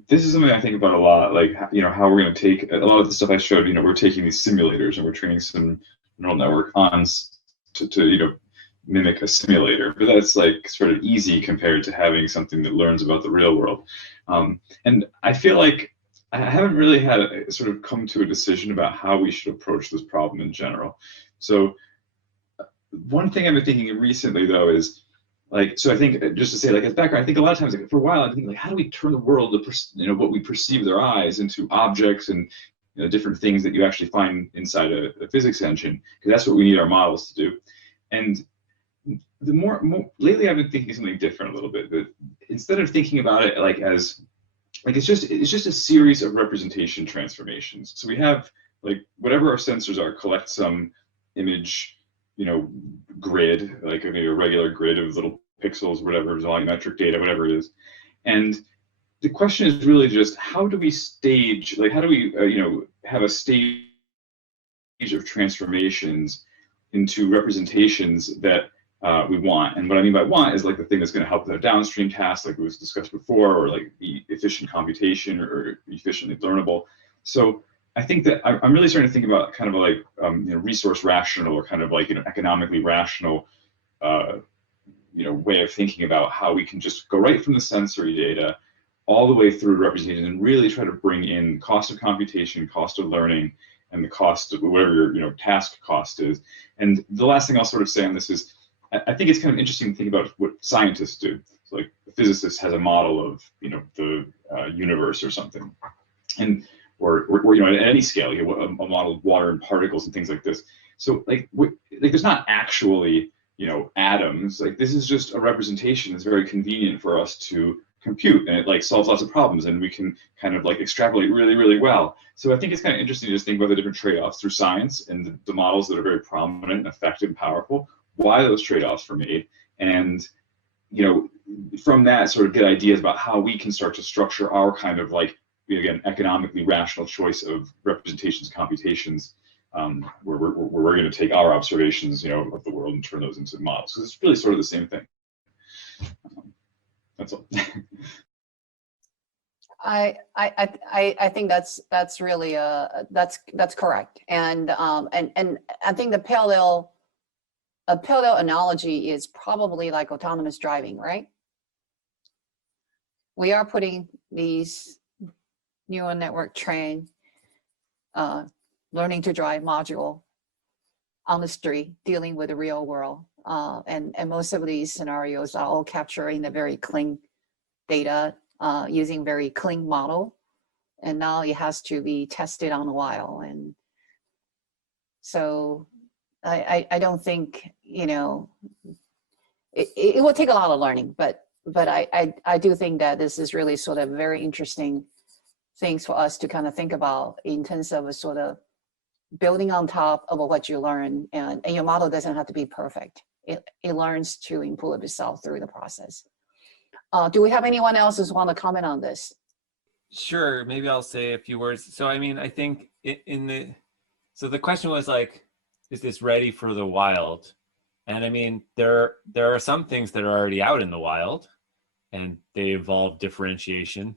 this is something I think about a lot, like, you know, how we're going to take a lot of the stuff I showed, you know, we're taking these simulators and we're training some neural network on to you know, mimic a simulator, but that's like sort of easy compared to having something that learns about the real world. And I feel like I haven't really had a, sort of come to a decision about how we should approach this problem in general. So one thing I've been thinking recently, though, is like, so I think just to say, like, as background, I think a lot of times, like, for a while, I think, like, how do we turn the world, you know, what we perceive with our eyes into objects and, you know, different things that you actually find inside a physics engine, because that's what we need our models to do. And the more lately, I've been thinking something different a little bit. That instead of thinking about it like as like it's just a series of representation transformations. So we have like whatever our sensors are collect some image, you know, grid, like maybe a regular grid of little pixels, whatever, volumetric data, whatever it is. And the question is really just how do we stage, like how do we, you know, have a stage of transformations into representations that we want. And what I mean by want is like the thing that's going to help with our downstream tasks, like was discussed before, or like be efficient computation or efficiently learnable. So I think that I'm really starting to think about kind of like you know, resource rational or kind of like, you know, economically rational you know, way of thinking about how we can just go right from the sensory data all the way through representation and really try to bring in cost of computation, cost of learning, and the cost of whatever your, you know, task cost is. And the last thing I'll sort of say on this is, I think it's kind of interesting to think about what scientists do. So like a physicist has a model of, you know, the universe or something, and or you know, at any scale, you know, a model of water and particles and things like this. So like there's not actually, you know, atoms. Like this is just a representation that's very convenient for us to compute, and it like solves lots of problems, and we can kind of like extrapolate really, really well. So I think it's kind of interesting to just think about the different trade-offs through science and the models that are very prominent and effective and powerful, why those trade-offs were made, and, you know, from that sort of get ideas about how we can start to structure our kind of like, again, economically rational choice of representations, computations, where we're going to take our observations, you know, of the world and turn those into models. So it's really sort of the same thing. That's all. I think that's really that's correct, and I think the parallel analogy is probably like autonomous driving, right? We are putting these neural network trained learning to drive module on the street, dealing with the real world, and most of these scenarios are all capturing the very clean data using very clean model, and now it has to be tested on a while. And so I don't think, you know, it will take a lot of learning, but I do think that this is really sort of very interesting things for us to kind of think about in terms of a sort of building on top of what you learn, and your model doesn't have to be perfect. It learns to improve itself through the process. Do we have anyone else who want to comment on this? Sure, maybe I'll say a few words. So I mean, I think so the question was like, is this ready for the wild? And I mean, there are some things that are already out in the wild, and they involve differentiation.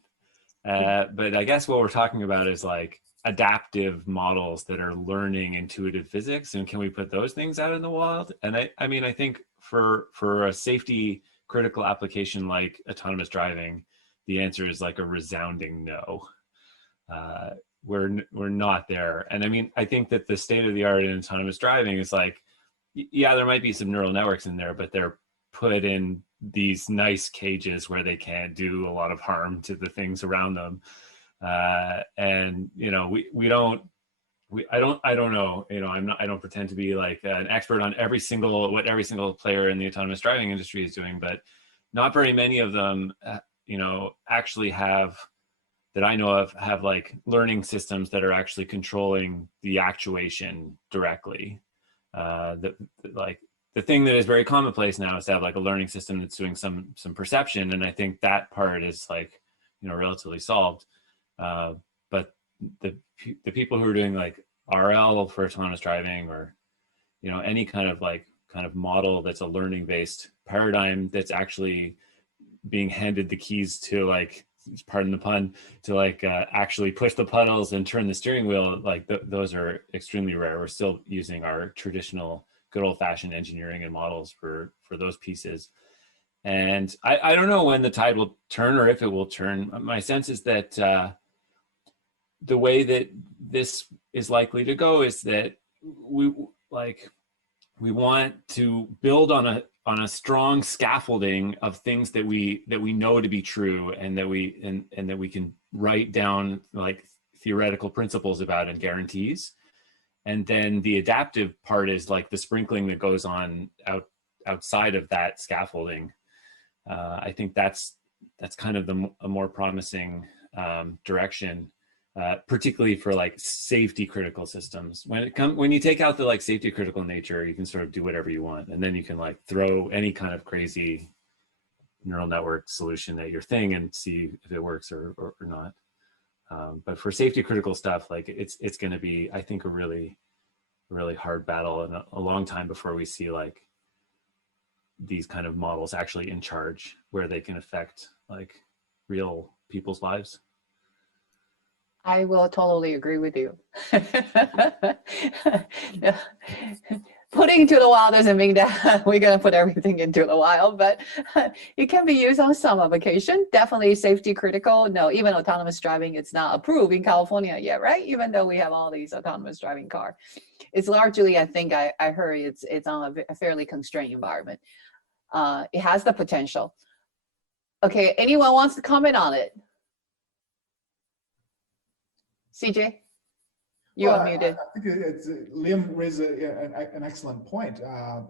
But I guess what we're talking about is like adaptive models that are learning intuitive physics, and can we put those things out in the wild? And I mean, I think for a safety critical application like autonomous driving, the answer is like a resounding no. We're not there. And I mean, I think that the state of the art in autonomous driving is like, yeah, there might be some neural networks in there, but they're put in these nice cages where they can't do a lot of harm to the things around them. And, you know, I don't know, you know, I don't pretend to be like an expert on what every single player in the autonomous driving industry is doing, but not very many of them, you know, actually that I know of have like learning systems that are actually controlling the actuation directly. Like the thing that is very commonplace now is to have like a learning system that's doing some perception, and I think that part is like, you know, relatively solved. But the people who are doing like RL for autonomous driving, or, you know, any kind of model that's a learning based paradigm that's actually being handed the keys to, like, pardon the pun, to like actually push the pedals and turn the steering wheel, like those are extremely rare. We're still using our traditional good old-fashioned engineering and models for those pieces. And I don't know when the tide will turn or if it will turn. My sense is that the way that this is likely to go is that we want to build on a strong scaffolding of things that we know to be true, and that we can write down like theoretical principles about and guarantees. And then the adaptive part is like the sprinkling that goes on outside of that scaffolding. I think that's kind of a more promising direction. Particularly for like safety critical systems. When you take out the like safety critical nature, you can sort of do whatever you want, and then you can like throw any kind of crazy neural network solution at your thing and see if it works or not. But for safety critical stuff, like it's going to be, I think, a really hard battle, and a long time before we see like these kind of models actually in charge, where they can affect like real people's lives. I will totally agree with you. Putting into the wild doesn't mean that we're going to put everything into the wild, but it can be used on some application. Definitely safety critical. No, even autonomous driving, it's not approved in California yet, right? Even though we have all these autonomous driving cars. It's largely, I think I heard it's on a fairly constrained environment. It has the potential. Okay, anyone wants to comment on it? CJ, you are muted. I think Liam raised an excellent point.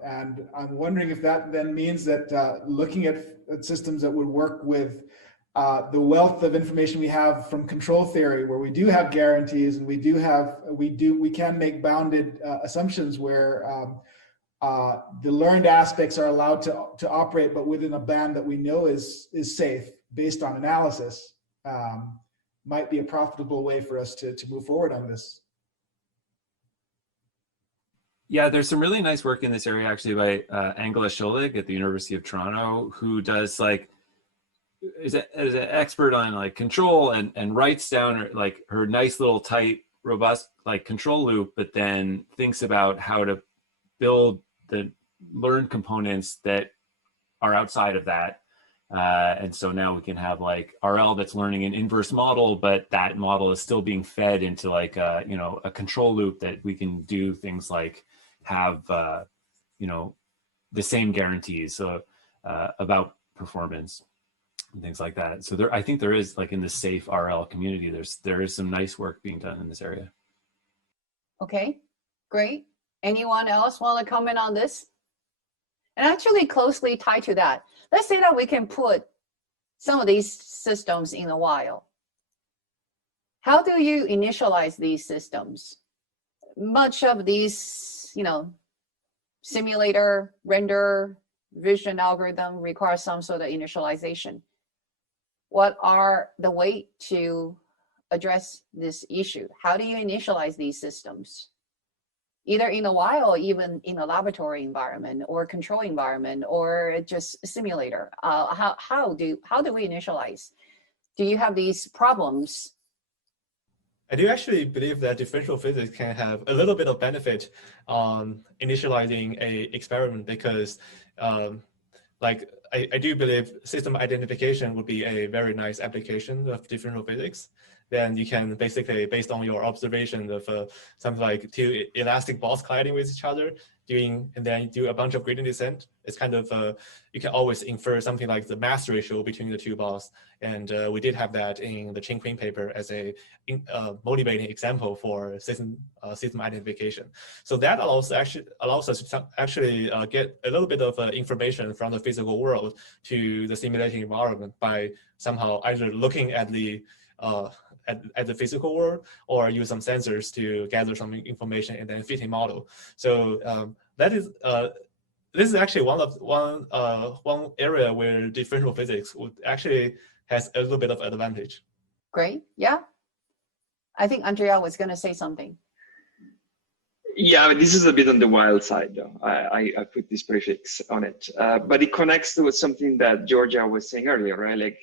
And I'm wondering if that then means that looking at systems that would work with the wealth of information we have from control theory, where we do have guarantees and we can make bounded assumptions where the learned aspects are allowed to operate, but within a band that we know is safe based on analysis. Might be a profitable way for us to move forward on this. Yeah, there's some really nice work in this area actually by Angela Scholig at the University of Toronto, who does like, is an expert on like control and writes down like her nice little tight, robust like control loop, but then thinks about how to build the learned components that are outside of that. And so now we can have like RL that's learning an inverse model, but that model is still being fed into like a control loop that we can do things like have the same guarantees about performance and things like that. So I think there is, like, in the safe RL community, there is some nice work being done in this area. Okay, great. Anyone else want to comment on this? And actually closely tied to that, let's say that we can put some of these systems in the wild. How do you initialize these systems? Much of these, simulator, render, vision algorithm requires some sort of initialization. What are the way to address this issue? How do you initialize these systems? Either in the wild or even in a laboratory environment or control environment or just a simulator. How do we initialize? Do you have these problems? I do actually believe that differential physics can have a little bit of benefit on initializing a experiment, because I do believe system identification would be a very nice application of differential physics. Then you can basically, based on your observation of something like two elastic balls colliding with each other, and then you do a bunch of gradient descent. It's kind of, you can always infer something like the mass ratio between the two balls. And we did have that in the Chen Quinn paper as a motivating example for system identification. So that allows us to actually get a little bit of information from the physical world to the simulating environment by somehow either looking at the physical world or use some sensors to gather some information and then fit a model. So this is actually one area where differential physics would actually has a little bit of advantage. Great, yeah. I think Andrea was going to say something. Yeah, this is a bit on the wild side, though. I put this prefix on it, but it connects to something that Georgia was saying earlier, right? Like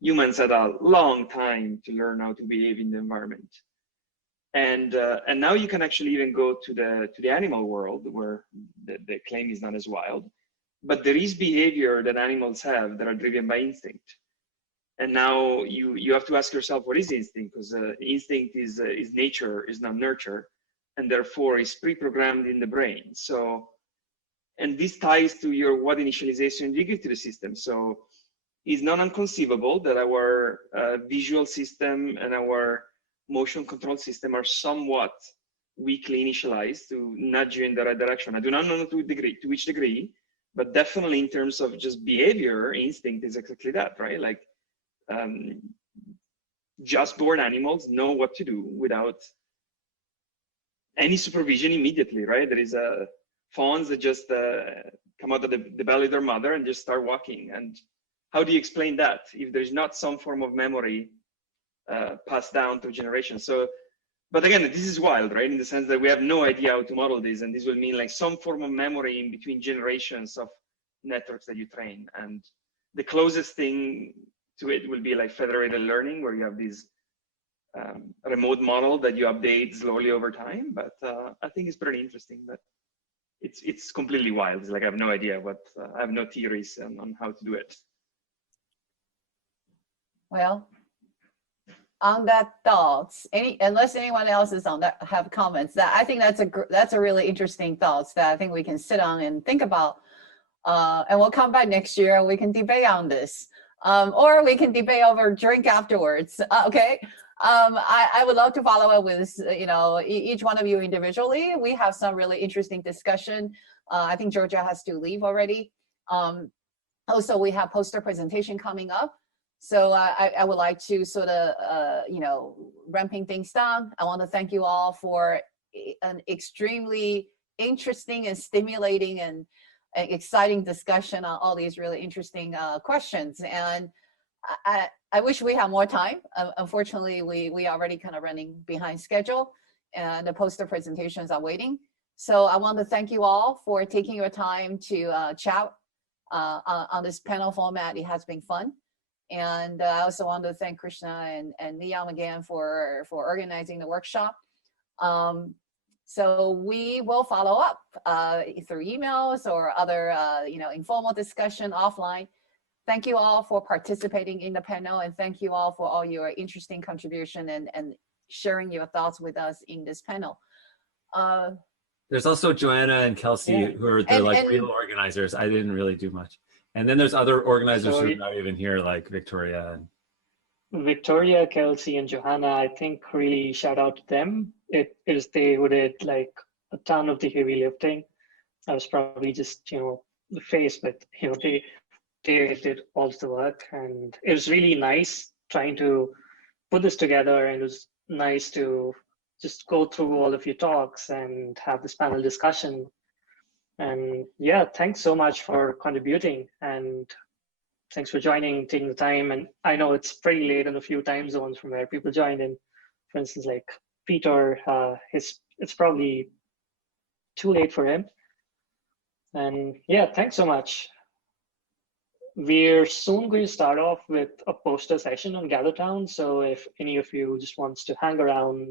humans had a long time to learn how to behave in the environment, and now you can actually even go to the animal world where the claim is not as wild, but there is behavior that animals have that are driven by instinct. And now you have to ask yourself, what is instinct? Because instinct is nature, is not nurture, and therefore is pre-programmed in the brain. So, and this ties to your what initialization you give to the system. So it's not inconceivable that our visual system and our motion control system are somewhat weakly initialized to nudge you in the right direction. I do not know to which degree, but definitely in terms of just behavior, instinct is exactly that, right? Like just born animals know what to do without any supervision immediately, right? There is fawns that just come out of the belly of their mother and just start walking. And how do you explain that if there's not some form of memory passed down through generations? So, but again, this is wild, right? In the sense that we have no idea how to model this, and this will mean like some form of memory in between generations of networks that you train. And the closest thing to it will be like federated learning, where you have these remote model that you update slowly over time. But I think it's pretty interesting, but it's completely wild. It's like I have no idea what, I have no theories on how to do it. Well, on that thoughts, unless anyone else is on that have comments, that I think that's a really interesting thoughts that I think we can sit on and think about, and we'll come back next year and we can debate on this, or we can debate over drink afterwards. Okay. I would love to follow up with, each one of you individually. We have some really interesting discussion. I think Georgia has to leave already. Also, we have poster presentation coming up. So I would like to sort of, ramping things down. I want to thank you all for an extremely interesting and stimulating and exciting discussion on all these really interesting questions. And I wish we had more time. Unfortunately, we already kind of running behind schedule, and the poster presentations are waiting. So I want to thank you all for taking your time to chat on this panel format. It has been fun. And I also want to thank Krishna and Liam again for organizing the workshop. So we will follow up through emails or other informal discussion offline. Thank you all for participating in the panel, and thank you all for all your interesting contribution and sharing your thoughts with us in this panel. There's also Joanna and Kelsey, who are real organizers. I didn't really do much. And then there's other organizers who are not even here, like Victoria. Victoria, Kelsey, and Johanna, I think really shout out to them. It is they who did like a ton of the heavy lifting. I was probably just, the face, but they did all the work, and it was really nice trying to put this together, and it was nice to just go through all of your talks and have this panel discussion. And yeah, thanks so much for contributing, and thanks for joining, taking the time. And I know it's pretty late in a few time zones from where people joined in. For instance, like Peter, it's probably too late for him. And yeah, thanks so much. We're soon going to start off with a poster session on GatherTown. So if any of you just wants to hang around,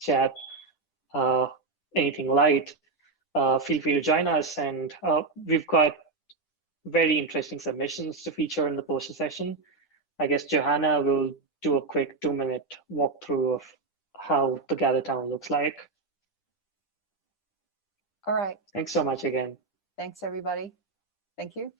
chat, anything light, feel free to join us. And we've got very interesting submissions to feature in the poster session. I guess Johanna will do a quick 2-minute walkthrough of how the GatherTown looks like. All right. Thanks so much again. Thanks, everybody. Thank you.